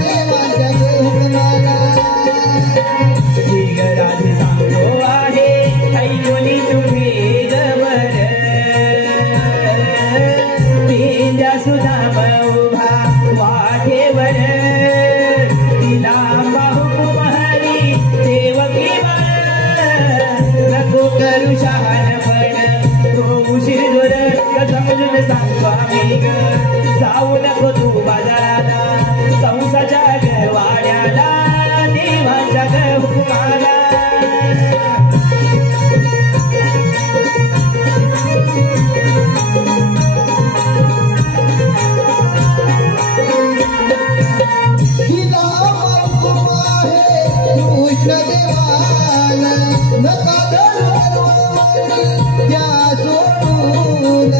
देवाच्या हुकमाला. राधे सांगतो आहे ऐकून तुम्ही गबर, पेंड्या सुदाम उभा वाटेवर, तिला हुकूम हरी देवकी बाळ, नको करू शहाणपण उशीर जोर, समजून सांगतो आम्ही जाऊ नको तू बाजाराला, कंसाच्या वाड्याला देवाच्या हुकमाला. कृष्ण देवाला नका धरू त्या सोडून,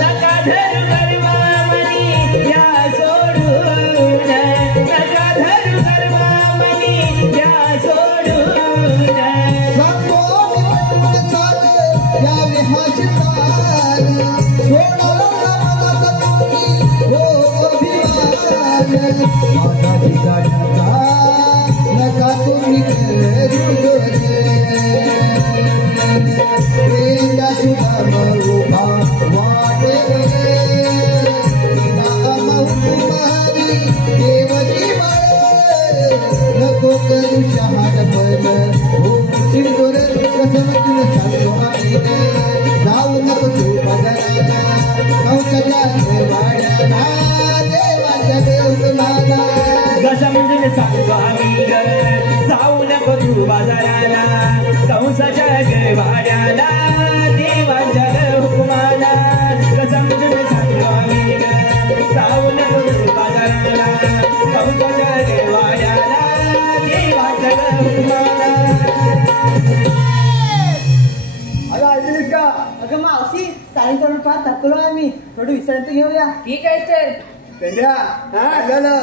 नका धरू गर्वामणी त्या सोडून, नका धरू गर्वामणी त्या सोडून, सांगतो या विहाशितान सोडा हो अभिमान, माझा ठिकाणाचा नका तुम्ही करू पेंड्या सुदाम उभा वाटेवर, मारी देवकी बाळ, नको करू शहाणपण उशीर जोर, कसं तुला सांगतो आम्ही जाऊ नको तू बाजाराला, कंसाच्या वाड्याला देवाच्या हुकमाला. कसं म्हणजे सांगतो आम्ही जाऊ नको तू बाजाराला, कंसाच्या वाड्याला देवाच्या हुकमाला. कसं म्हणजे सांगतो आम्ही जाऊ नको तू बाजाराला, कंसाच्या वाड्याला देवाच्या हुकमाला. अगं ऐकलीस का? अगं मावशी सायंकाळून फार थकलो आम्ही, थोडी विश्रांती घेऊया. ठीक आहे सर. पेंड्या झालं.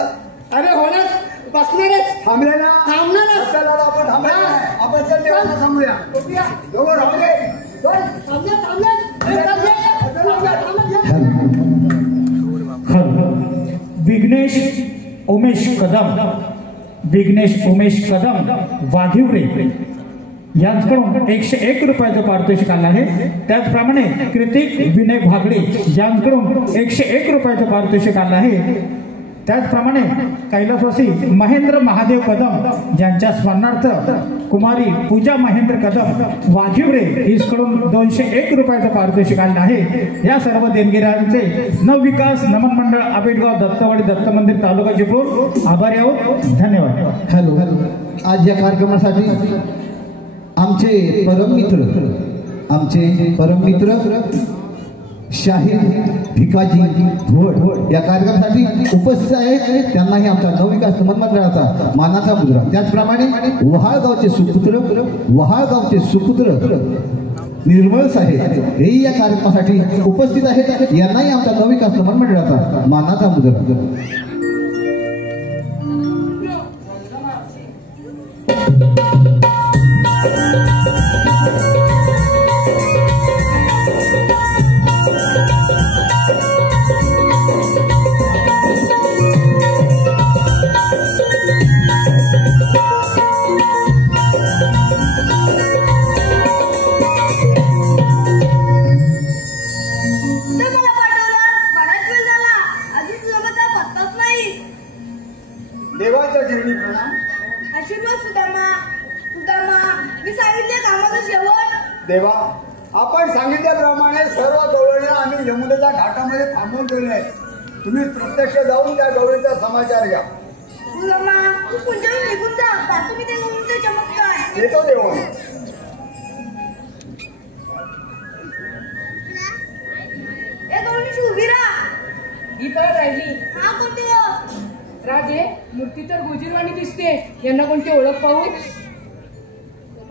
अरे होणार बसणारच, थांबले ना, थांबणारच. चला आपण थांबूया, आपण चल देवाला थांबूया. दोघं राहू दे. विघ्नेश उमेश कदम, विघ्नेश उमेश कदम वाघिवरे यांच्याकडून 101 रुपयाचं पारितोषिक आलं आहे. त्याचप्रमाणे कृतिक विनय भागडे यांच्याकडून 101 रुपयाचं पारितोषिक आलं आहे. त्याचप्रमाणे कैलासवासी महेंद्र महादेव कदम यांच्या स्मरणार्थ कुमारी पूजा महेंद्र कदम वाघिवरे हिसकडून 201 रुपयाचं पारितोषिक आलं आहे. या सर्व देणगीरांचे नवविकास नमन मंडळ आबेटगाव दत्तवाडी दत्त मंदिर तालुका चिपळूण आभारी आहोत. धन्यवाद. हॅलो, आज या कार्यक्रमासाठी आमचे परम मित्र शाहीर भिकाजी घोड या कार्यक्रमासाठी उपस्थित आहेत. त्यांनाही आमचा नवविकास नमन मंडळाचा मानाचा मुद्रा. त्याचप्रमाणे वहाळगावचे सुपुत्र निर्मळ साहेब हेही या कार्यक्रमासाठी उपस्थित आहेत. यांनाही आमचा नवविकास नमन मंडळाचा मानाचा मुद्रा. देवाच्या चरणी प्रणाम. आशीर्वाद सुदामा. मी सांगितले कामाचा शेवट. देवा, आपण सांगितल्याप्रमाणे सर्व गवळण्या आम्ही यमुनेच्या घाटामध्ये थांबवून ठेवले आहेत. तुम्ही प्रत्यक्ष जाऊन त्या गवळीचा समाचार घ्या. सुदामा, तू पुढच्या वेळी निघून जा. पाहतो मी ते गवळीचे चमत्कार. येतो देवा. ए गवळीची उभी राहा. ही परत राहिली. हा कोणती हो? राजे, मूर्ती तर गोजीरवाणी दिसते. यांना कोणती ओळख पाहू?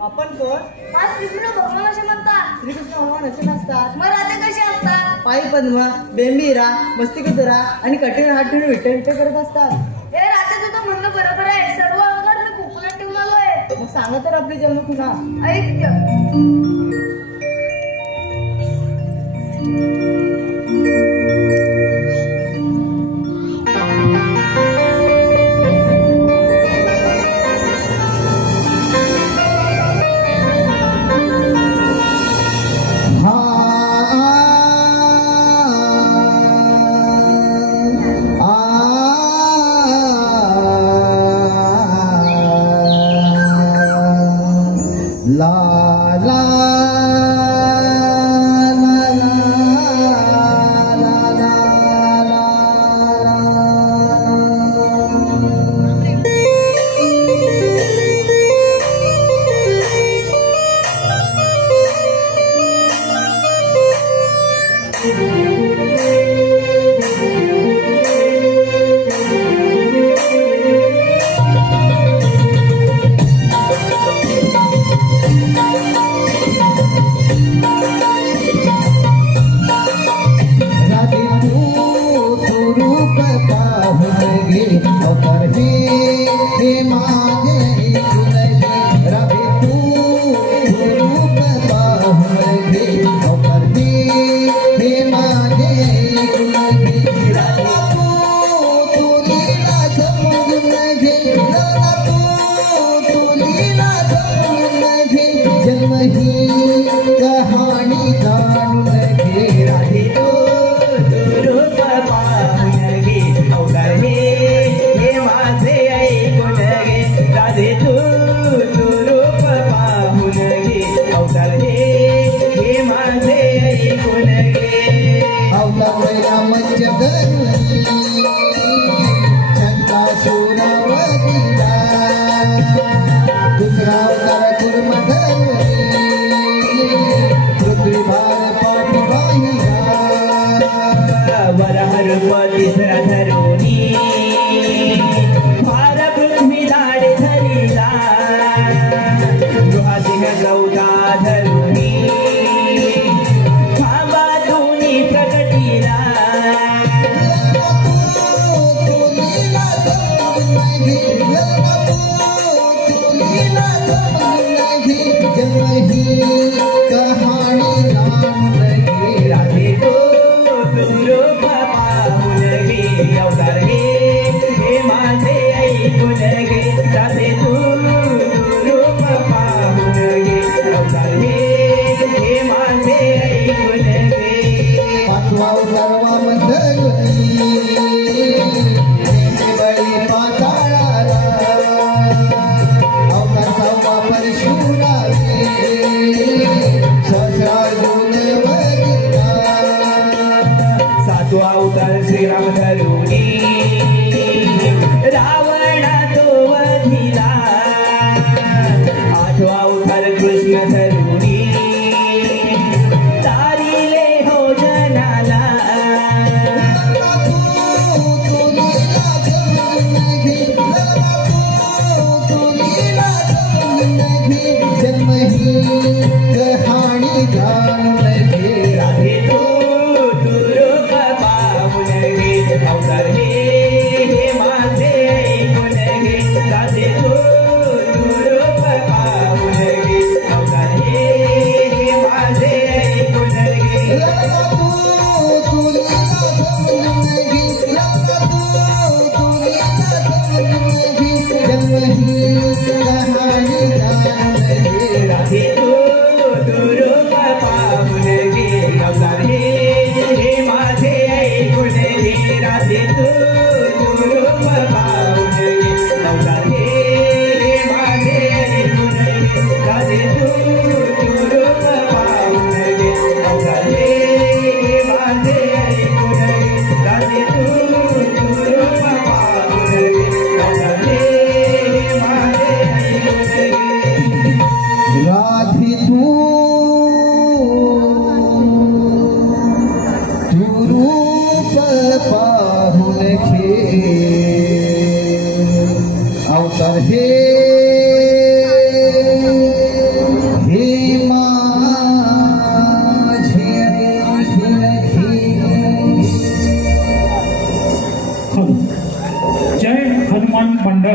आपण कोण? हा श्रीकृष्ण भगवान असे म्हणतात. श्रीकृष्ण भगवान असे नसतात. मग राधे कसे असतात? पायी पद्म, बेंबीरा, मस्तिकुतुरा आणि कठीण हात ठेवून विठ्ठल करत असतात. ए राधे, तुझं म्हणणं बरोबर आहे. सर्व अंगात मी कोकणात ठेवून आलोय. मग सांगा तर आपली जन्म पुन्हा. ऐक. कृष्ण धरुणी तारिले हो जना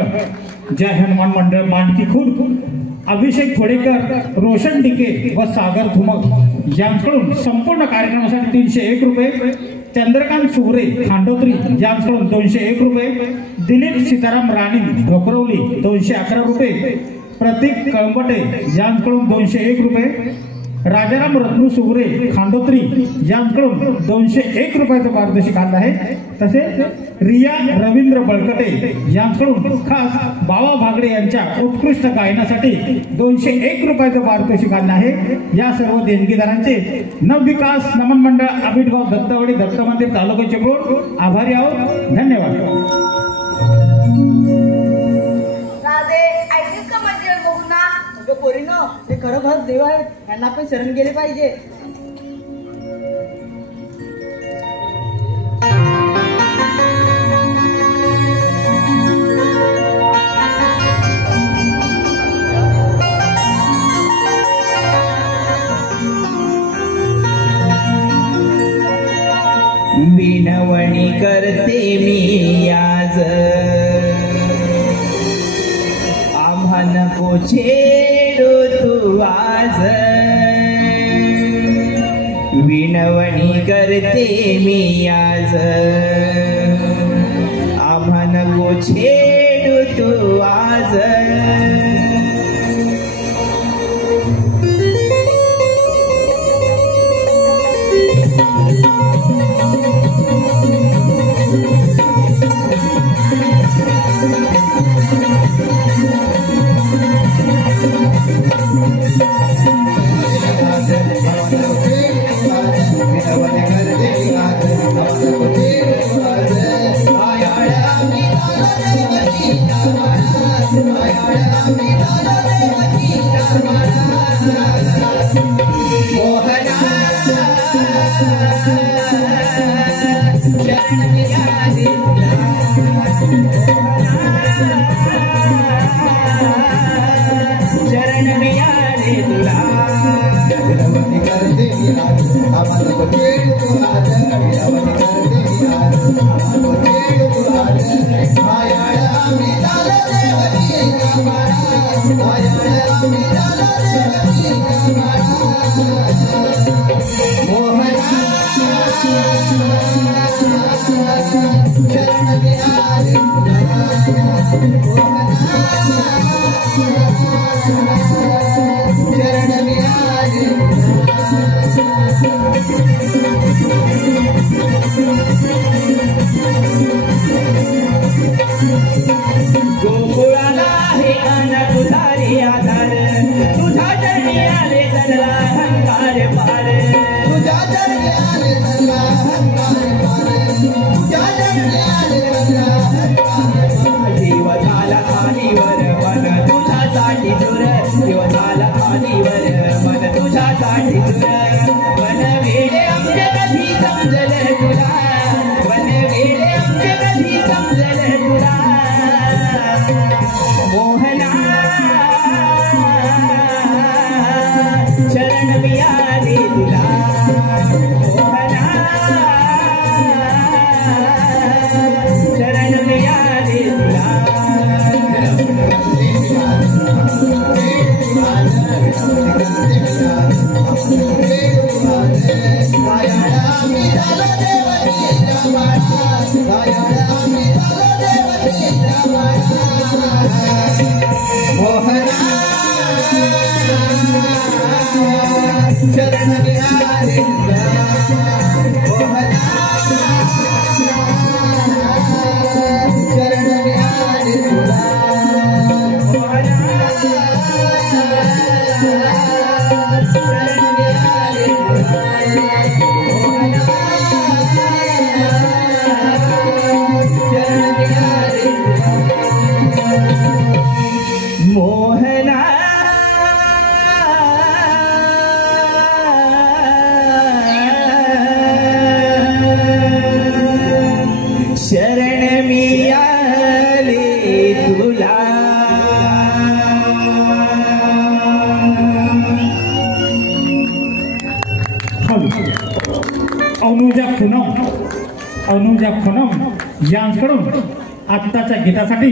मंडळ, जय हनुमान मंडळ मांडकी खुर्द, अभिषेक खोडेकर, रोशन डिके व सागर धुमक यांकडून संपूर्ण कार्यक्रमासाठी 301 रुपये, चंद्रकांत सुगरे खांडोत्री यांकडून 201 रुपये, दिलीप सीताराम राणी ढोकरवली 211 रुपये, प्रतीक कळंबटे यांकडून 201 रुपये, राजाराम रत्नू सुगरे खांडोत्री यांकडून 201 रुपयाचं पारितोषिक आलं आहे. तसेच रिया रवींद्र बळकटे यांकडून खास बाबा भागडे यांच्या उत्कृष्ट गायनासाठी 201 रुपयाचं पारितोषिक आलं आहे. या सर्व देणगीदारांचे नवविकास नमन मंडळ आबिटगाव दत्तवाडी दत्त मंदिर तालुका चिपळूण आभारी आहोत. धन्यवाद. राधे ऐकलीस का म्हणजे बघू ना. अगं पोरीनो, हे खरोखर देव आहेत, यांना आपण शरण गेले पाहिजे. विनवणी करते मी आज, आम्हा नको छेडू तू आज. विनवणी करते मी आज, आम्हा नको छेडू तू आज. गोकुळाला हे अन तुझारी आधार, तुझा चरणी आले सगळा अहंकार पार. तुझा चरणी आले सगळा अहंकार पार. तुझा चरणी आले सगळा अहंकार पार. जीव झाला खालीवर मन तुझ्यासाठी दूर, जीव झाला खालीवर मन तुझ्यासाठी दूर. वन वेळे आमचे कधी समजल तुला, वन वेळे आमचे कधी समजल तुला. मोहना शरण मी आले तुला, मोहना शरण मी आले तुला. मोहना शरण मी आले तुला. अनुजा खुनम यांकडून आत्ताच्या गीतासाठी